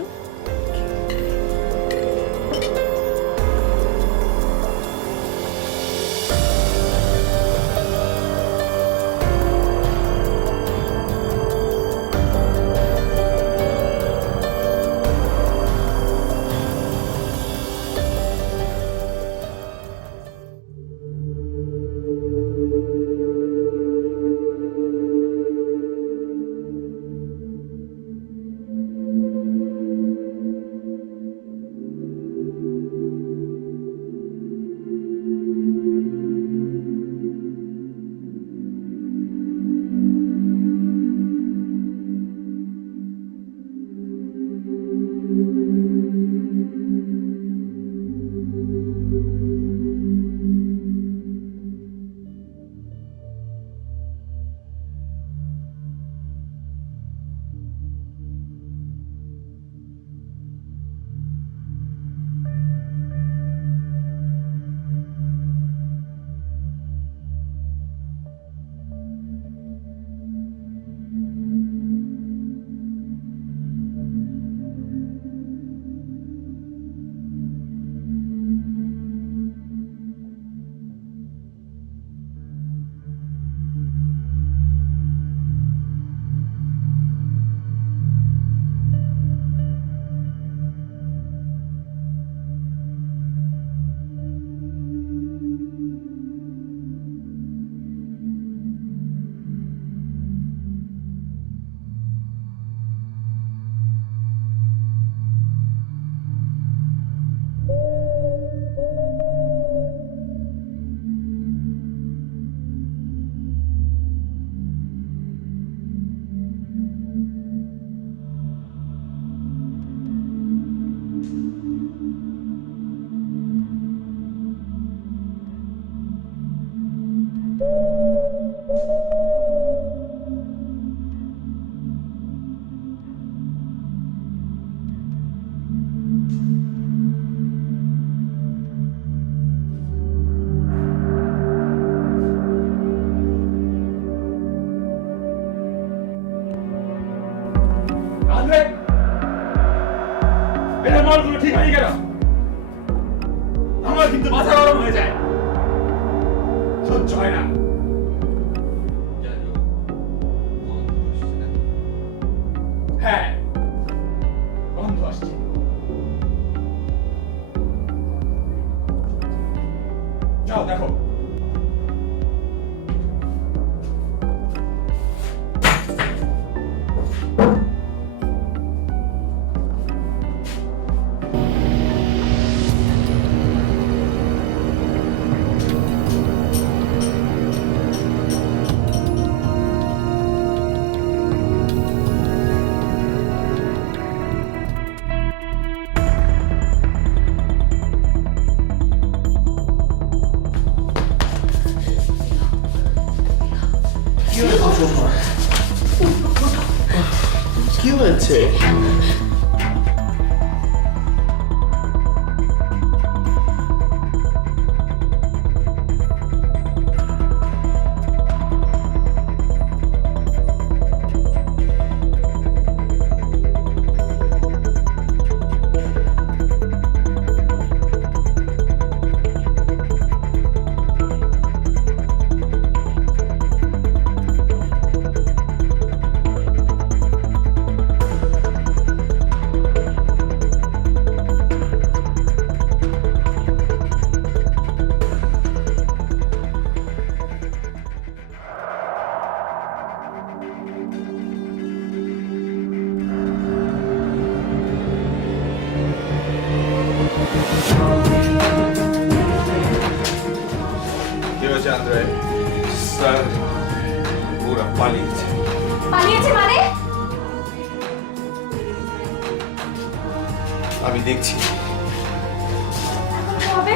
মালগুলো ঠিক হয়ে গেল, আমার কিন্তু মাথা গরম হয়ে যায়, সহ্য হয় না। হ্যাঁ গন্ধ আসছে। যাও দেখো। কি হয়েছে? কি হয়েছে আন্দ্রে? স্যার পুরা পালিয়েছে। পালিয়েছে মানে? আমি দেখছি। এখন কি হবে?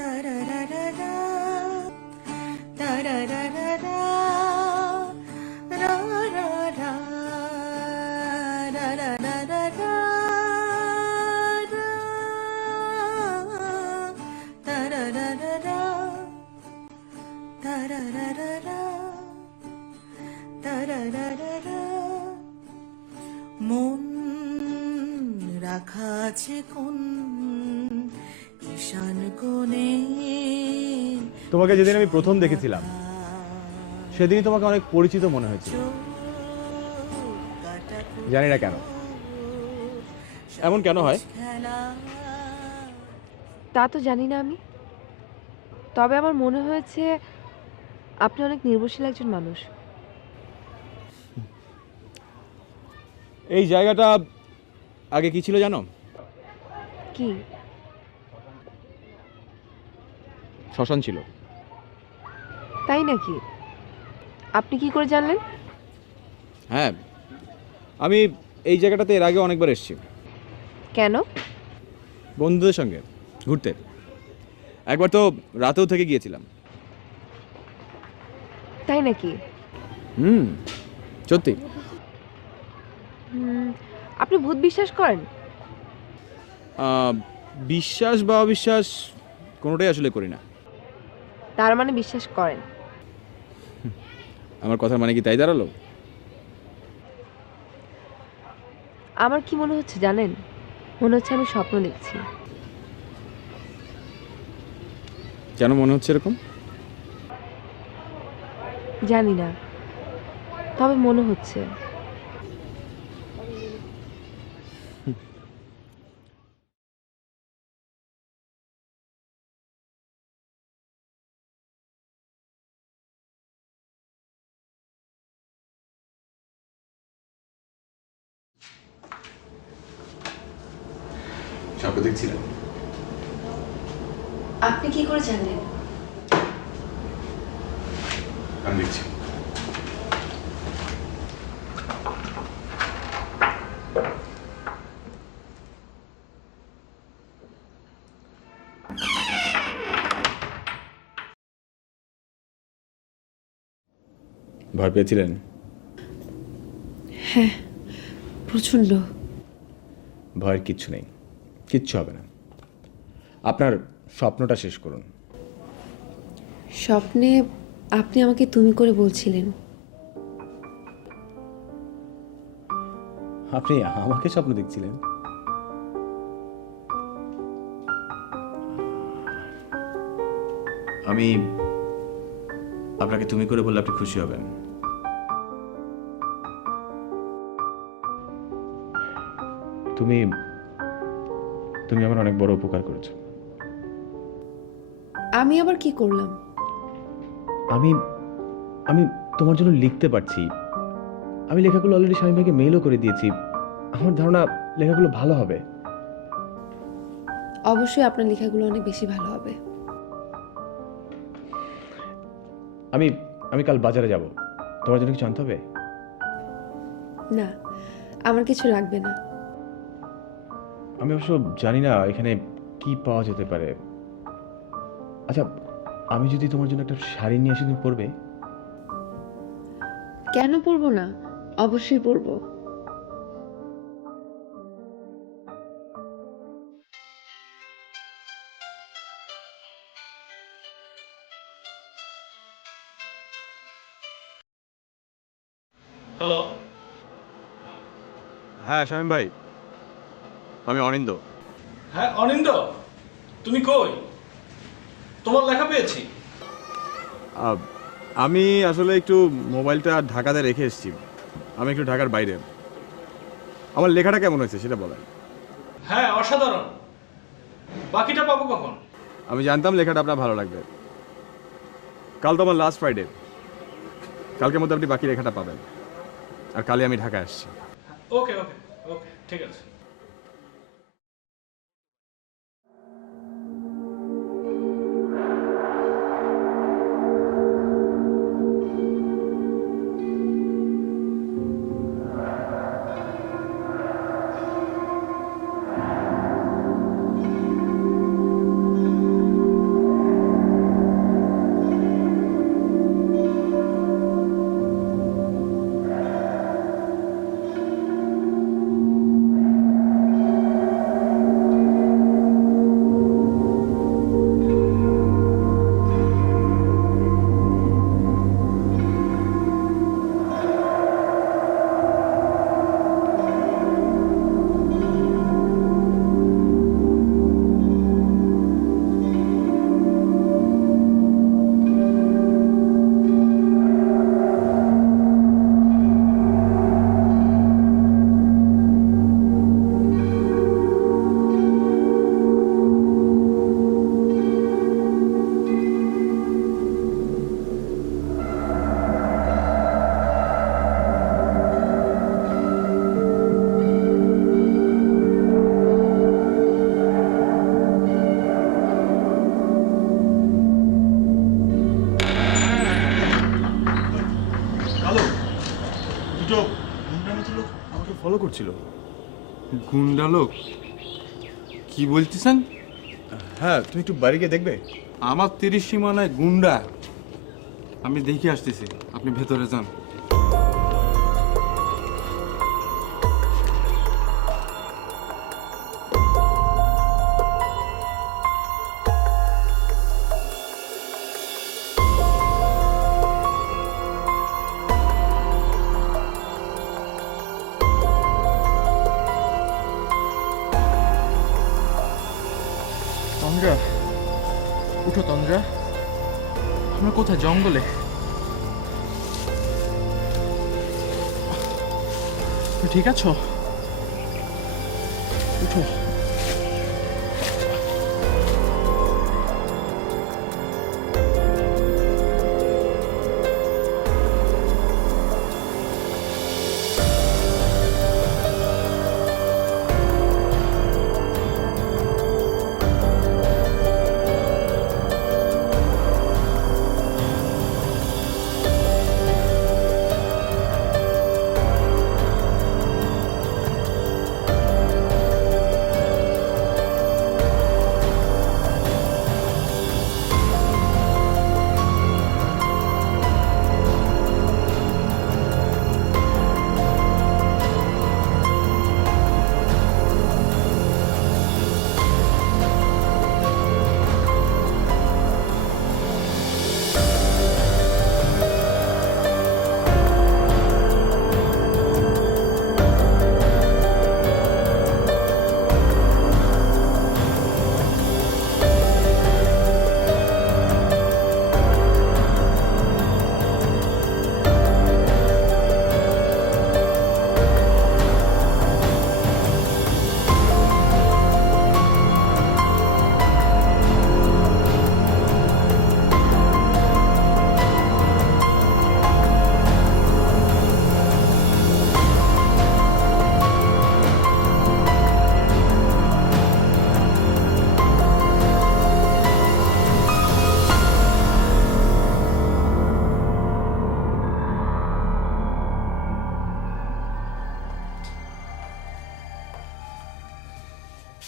তারারারারা, তারারারারা, রারারা, রারারারারা, তারারারারা, তারারারারা, তারারারারা। মন রাখা আছে কোন ঈশান কোণে। তোমাকে যেদিন আমি প্রথম দেখেছিলাম সেদিনই তোমাকে অনেক পরিচিত মনে হয়েছিল। জানি না কেন, এমন কেন হয়। তা তো জানি না আমি, তবে আমার মনে হয়েছে আপনি অনেক নির্ভরশীল একজন মানুষ। এই জায়গাটা আগে কি ছিল জানো? কি? শ্মশান ছিল। তাই নাকি? আপনি কি করে জানলেন? হ্যাঁ, আমি এই জায়গাটাতে এর আগে অনেকবার এসেছি কেন? বন্ধুদের সঙ্গে ঘুরতে। একবার তো রাতেও থেকে গিয়েছিলাম। তাই নাকি? সত্যি। আপনি ভূত বিশ্বাস করেন? বিশ্বাস বা অবিশ্বাস কোনোটাই আসলে করি না। তার মানে বিশ্বাস করেন? আমার কথার মানে কি তাই দাঁড়ালো? আমার কি মনে হচ্ছে জানেন? মনে হচ্ছে আমি স্বপ্ন দেখছি। কেন মনে হচ্ছে এরকম? জানি না, তবে মনে হচ্ছে। স্বপ্ন দেখছিলাম। আপনি কি করে জানলেন? আমি দেখছি। ভয় পেয়েছিলেন? হ্যাঁ, প্রচন্ড। ভয়ের কিচ্ছু নেই, কিচ্ছু হবে না। আপনার স্বপ্নটা শেষ করুন। স্বপ্নে আপনি আমাকে তুমি করে বলছিলেন। আপনি আমাকে স্বপ্ন দেখছিলেন? আমি আপনাকে তুমি করে বললে আপনি খুশি হবেন। তুমি তুমি আমার অনেক বড় উপকার করেছো। আমি আবার কি করলাম? আমি আমি তোমার জন্য লিখতে পারছি। আমি লেখাগুলো অলরেডি স্বামী ভাইকে মেইলও করে দিয়েছি। আমার ধারণা লেখাগুলো ভালো হবে। অবশ্যই আপনার লেখাগুলো অনেক বেশি ভালো হবে। আমি আমি কাল বাজারে যাব। তোমার জন্য কিছু আনতে হবে? না, আমার কিছু লাগবে না। আমি অবশ্য জানি না এখানে কি পাওয়া যেতে পারে। আচ্ছা, আমি যদি তোমার জন্য একটা শাড়ি নিয়ে আসি, তুমি পরবে? কেন পরবো না? অবশ্যই পরবো। হ্যালো। হ্যাঁ শামীম ভাই, আমি অনিন্দ। হ্যাঁ অনিন্দ, তুমি কই? তোমার লেখা পেয়েছি। আমি আসলে একটু মোবাইলটা ঢাকাতে রেখে এসেছি। আমি একটু ঢাকার বাইরে। আমার লেখাটা কেমন হয়েছে সেটা বলেন। হ্যাঁ অসাধারণ। বাকিটা পাবো কখন? আমি জানতাম লেখাটা আপনার ভালো লাগবে। কাল তো আমার লাস্ট ফ্রাইডে। কালকের মধ্যে আপনি বাকি লেখাটা পাবেন। আর কালই আমি ঢাকা আসছি। ওকে ওকে ওকে, ঠিক আছে। করছিল। গুন্ডা লোক কি বলতেছেন? হ্যাঁ, তুমি একটু বাড়ি গিয়ে দেখবে। আমার 30 সীমানায় গুন্ডা, আমি দেখে আসতেছি, আপনি ভেতরে যান। তন্দ্রা, উঠো তন্দ্রা। আমরা কোথায়? জঙ্গলে? তুমি ঠিক আছো? উঠো।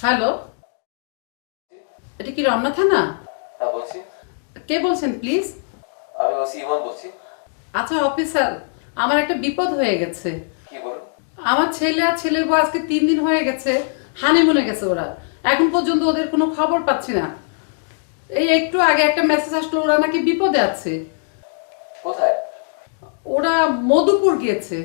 হ্যালো, এটা কি রমনা থানা? হ্যাঁ বলছি। কে বলছেন প্লিজ? আমি ওসি ইমন বলছি। আচ্ছা অফিসার, আমার একটা বিপদ হয়ে গেছে। কি বলুন? আমার ছেলে আর ছেলের বউ আজকে 3 দিন হয়ে গেছে, হানিমুনে গেছে ওরা। এখন পর্যন্ত ওদের কোনো খবর পাচ্ছি না। এই একটু আগে একটা মেসেজ আসলো ওরা নাকি বিপদে আছে। কোথায়? ওরা মধুপুর গিয়েছে।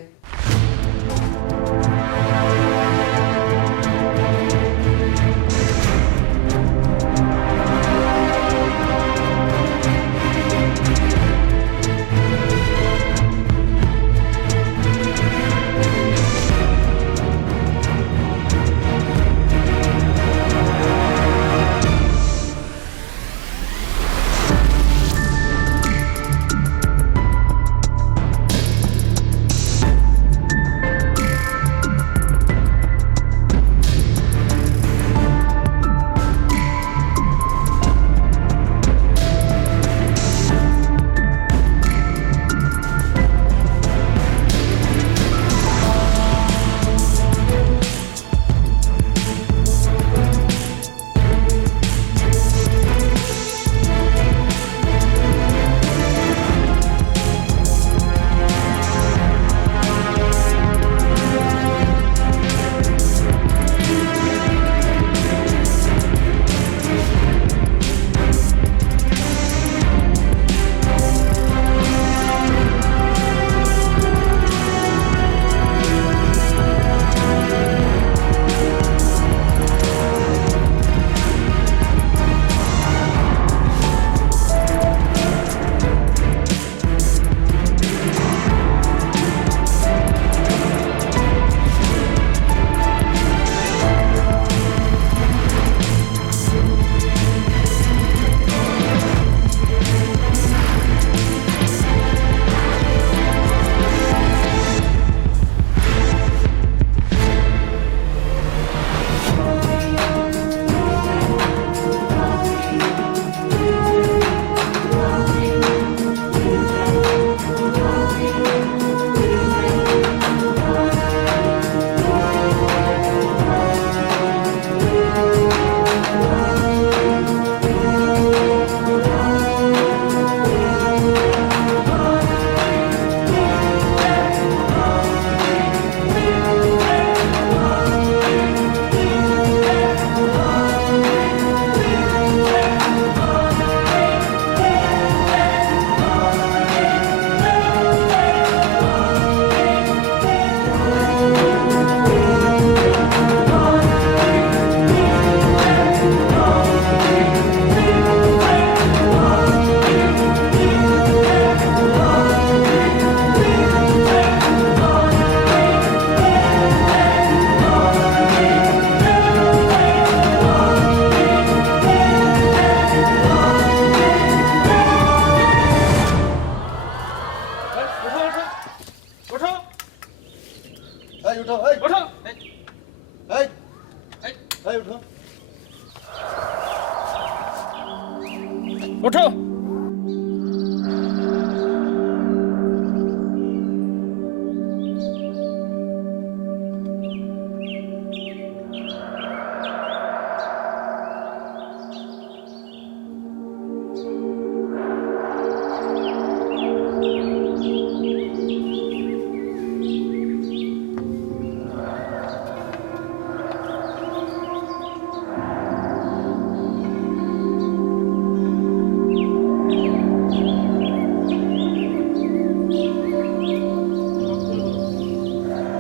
ওঠো।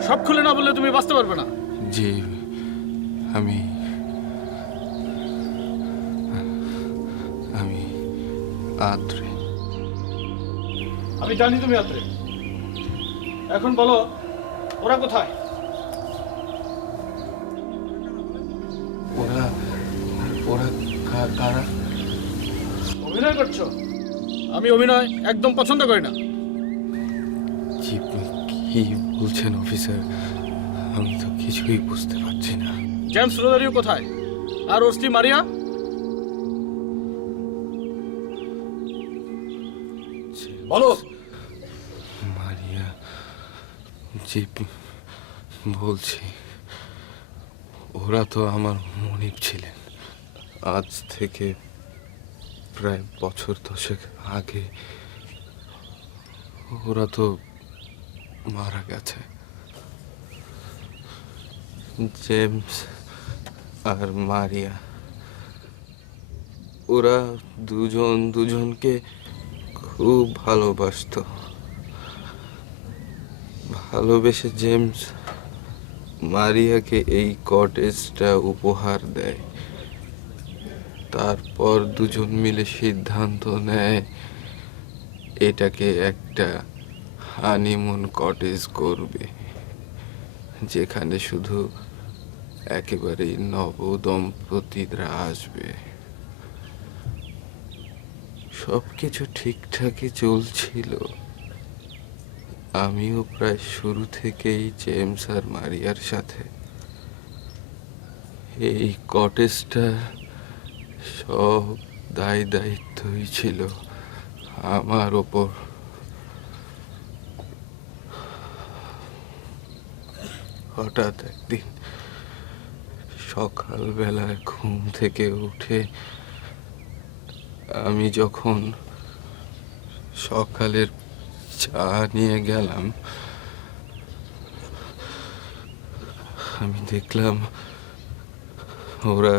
সব খুলে না বললে তুমি বাঁচতে পারবে না। জি আমি আমি আদ্রে। আমি জানি তুমি আদ্রে। এখন বলো ওরা কোথায়? ওরা ওরা কারা? অভিনয় করছো? আমি অভিনয় একদম পছন্দ করি না। জি কি বলছেন অফিসার? আমি তো কিছুই বুঝতে পারছি না। জেমস রোজারিও কোথায়? আর ওর স্ত্রী মারিয়া? বলো। মারিয়া জি বলছি, ওরা তো আমার মনিব ছিলেন। আজ থেকে প্রায় বছর 10 আগে ওরা তো মারা গেছে। জেমস আর মারিয়া ওরা দুজনকে খুব ভালোবাসতো। ভালোবেসে জেমস মারিয়াকে এই কটেজটা উপহার দেয়। তারপর দুজন মিলে সিদ্ধান্ত নেয় এটাকে একটা হানিমুন কটেজ করবে, যেখানে শুধু একেবারেই নবদম্পতিরা আসবে। সবকিছু ঠিকঠাকই চলছিল। আমিও প্রায় শুরু থেকেই জেমস আর মারিয়ার সাথে। এই কটেজটা সব দায়িত্বই ছিল আমার ওপর। হঠাৎ একদিন সকালবেলায় ঘুম থেকে উঠে আমি যখন সকালের চা নিয়ে গেলাম, আমি দেখলাম ওরা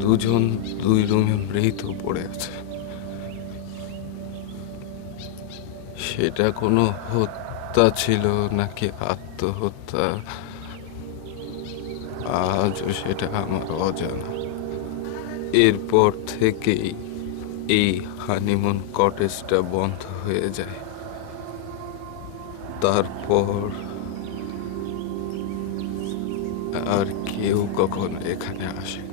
দুজন দুই রুমে মৃত পড়ে আছে। সেটা কোনো হত্যা ছিল নাকি আত্মহত্যা, আজও সেটা আমার অজানা। এরপর থেকেই এই হানিমুন কটেজটা বন্ধ হয়ে যায়। তারপর আর কেউ কখনো এখানে আসেনি।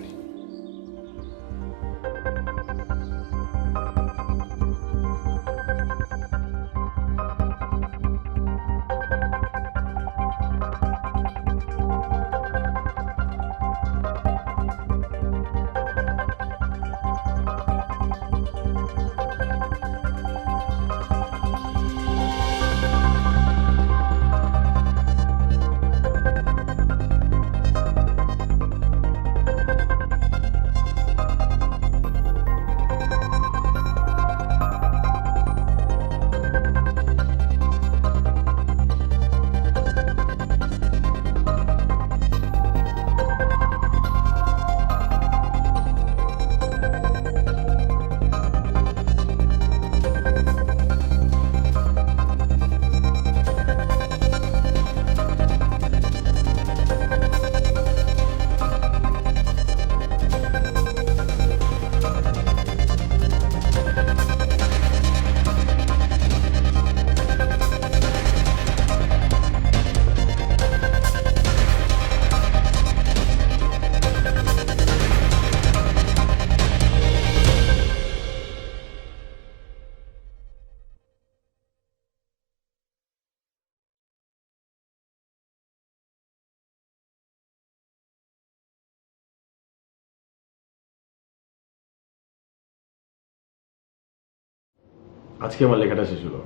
আজকে আমার লেখাটা শেষ হলো,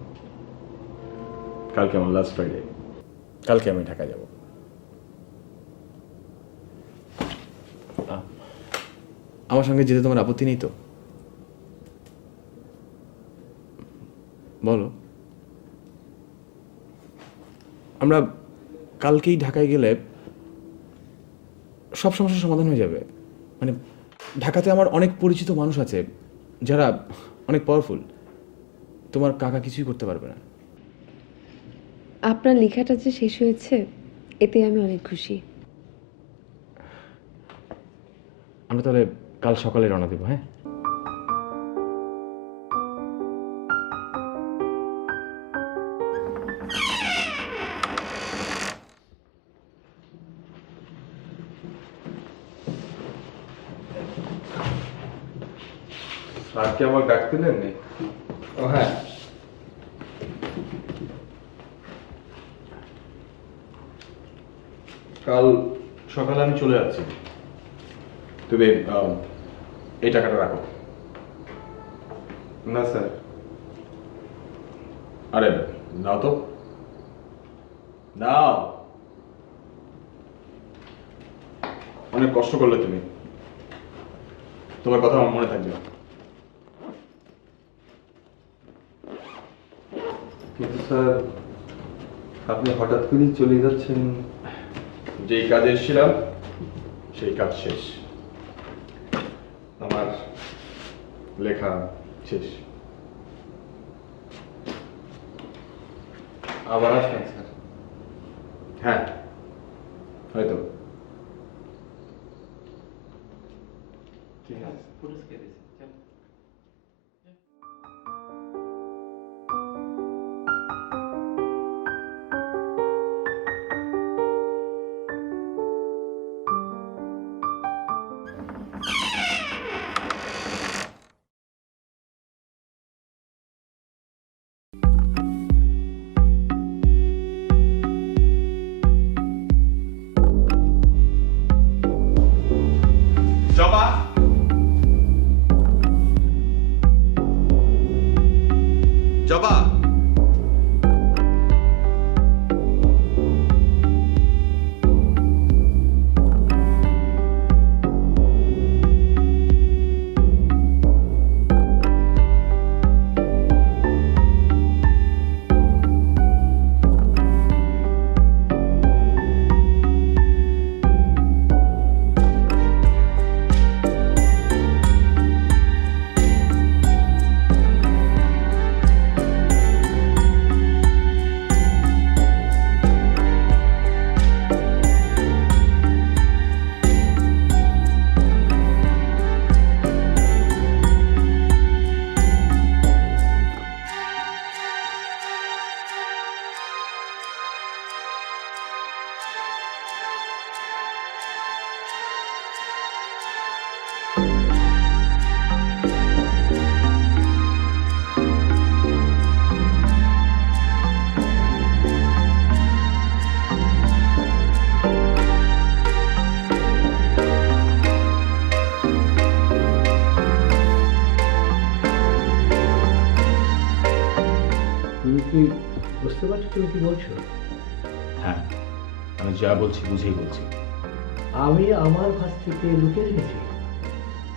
কালকে আমার লাস্ট ফ্রাইডে, কালকে আমি ঢাকা যাব। আমার সঙ্গে যেতে তোমার আপত্তি নেই তো? বলো। আমরা কালকেই ঢাকায় গেলে সব সমস্যার সমাধান হয়ে যাবে। মানে ঢাকাতে আমার অনেক পরিচিত মানুষ আছে যারা অনেক পাওয়ারফুল। তোমার কাকা কিছুই করতে পারবে না। আপনার লেখাটা যে শেষ হয়েছে এতে আমি অনেক খুশি। আমরা তাহলে কাল সকালে রওনা দেবো। হ্যাঁ, আর কি আমার ডাকতেলেন নেই? ও হ্যাঁ, কাল সকালে আমি চলে যাচ্ছি, তবে এই টাকাটা রাখো। না স্যার। আরে নাও তো, নাও। অনেক কষ্ট করলে তুমি, তোমার কথা আমার মনে থাকবে। কিন্তু স্যার আপনি হঠাৎ করেই চলে যাচ্ছেন। যেই কাজে এসেছিলাম সেই কাজ শেষ, আমার লেখা শেষ। আবার আসবেন স্যার? হ্যাঁ, হয়তো। ঠিক আছে। জবা, জবা, তুমি কি বুঝতে পারছো তুমি কি বলছো? হ্যাঁ, আমি যা বলছি বুঝেই বলছি। আমি আমার কাছ থেকে লুকিয়ে রেখেছি।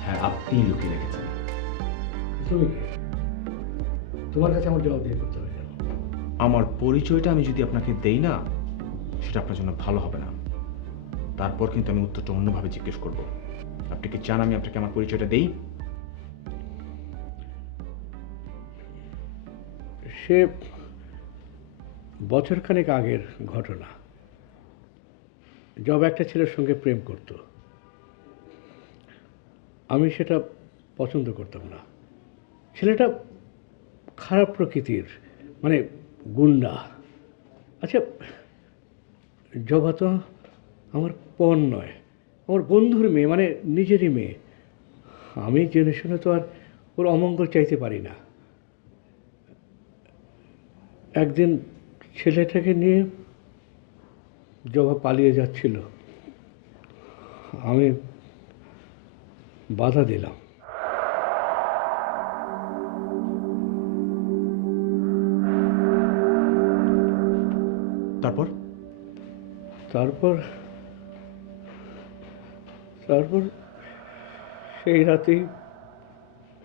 হ্যাঁ, আপনি লুকিয়ে রেখেছেন। তুমি কে? তোমার কাছে আমার জবাব দিয়ে করতে হবে কেন? আমার পরিচয়টা আমি যদি আপনাকে দেই না, সেটা আপনার জন্য ভালো হবে না। তারপর কিন্তু আমি উত্তরটা অন্যভাবে জিজ্ঞেস করব। আপনি কি চান আমি আপনাকে আমার পরিচয়টা দেই? সে বছরখানেক আগের ঘটনা। জব একটা ছেলের সঙ্গে প্রেম করত। আমি সেটা পছন্দ করতাম না। ছেলেটা খারাপ প্রকৃতির, মানে গুন্ডা। আচ্ছা, জবা তো আমার পণ নয়, আমার বন্ধুর মেয়ে, মানে নিজেরই মেয়ে। আমি জেনে শুনে তো আর ওর অমঙ্গল চাইতে পারি না। একদিন ছেলেটাকে নিয়ে জবা পালিয়ে যাচ্ছিল, আমি বাধা দিলাম। তারপর তারপর তারপর সেই রাতেই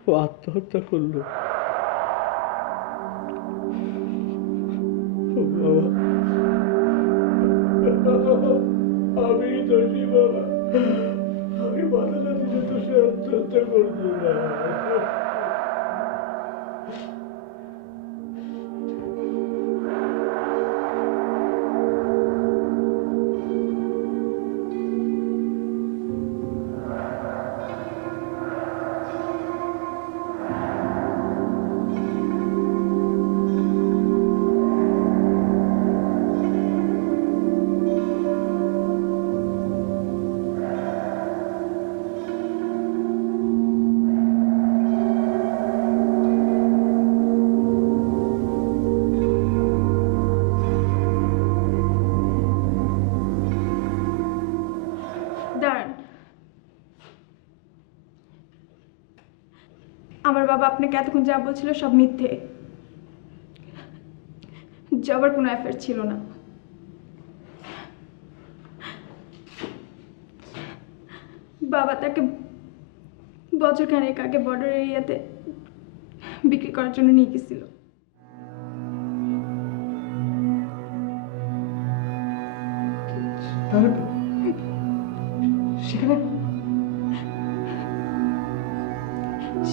ও আত্মহত্যা করলো। ও বাবা, আমি দোষী বাবা, আমি বাধা না দিলে তো সে আত্মহত্যা করতো না। দাঁড়ান, আমার বাবা আপনাকে এতক্ষণ যা বলছিল সব মিথ্যে। জবার কোনো অ্যাফেয়ার ছিল না। বাবা তাকে বছরখানেক আগে বর্ডার এরিয়াতে বিক্রি করার জন্য নিয়ে গেছিল।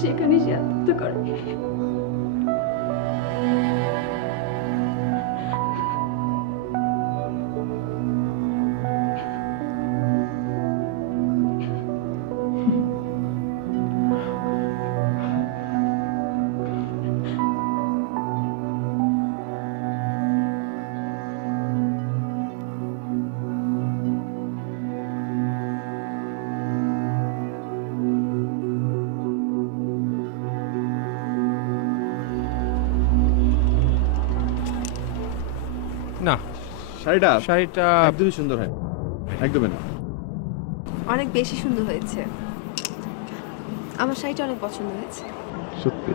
সেখানে সে আত্মহত্যা করে। না, শাড়িটা শাড়িটা একদমই সুন্দর হয়, একদমই না। অনেক বেশি সুন্দর হয়েছে, আমার শাড়িটা অনেক পছন্দ হয়েছে। সত্যি?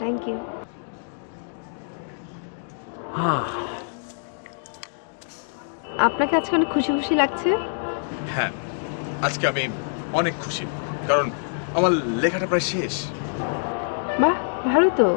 Thank you. আপনাকে আজকে অনেক খুশি খুশি লাগছে। হ্যাঁ, আজকে আমি অনেক খুশি, কারণ আমার লেখাটা প্রায় শেষ। বাহ, ভালো তো।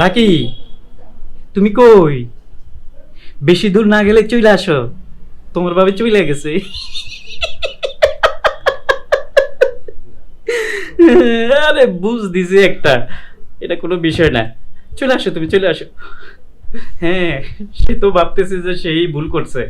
লাকি, তুমি কই? বেশি দূর না গেলে চলে আসো, তোমার ভাবে চলে গেছে। আরে বুঝ দিছি একটা, এটা কোনো বিষয় না, চলে আসো, তুমি চলে আসো। হ্যাঁ, সে তো ভাবতেছে যে সেই ভুল করছে।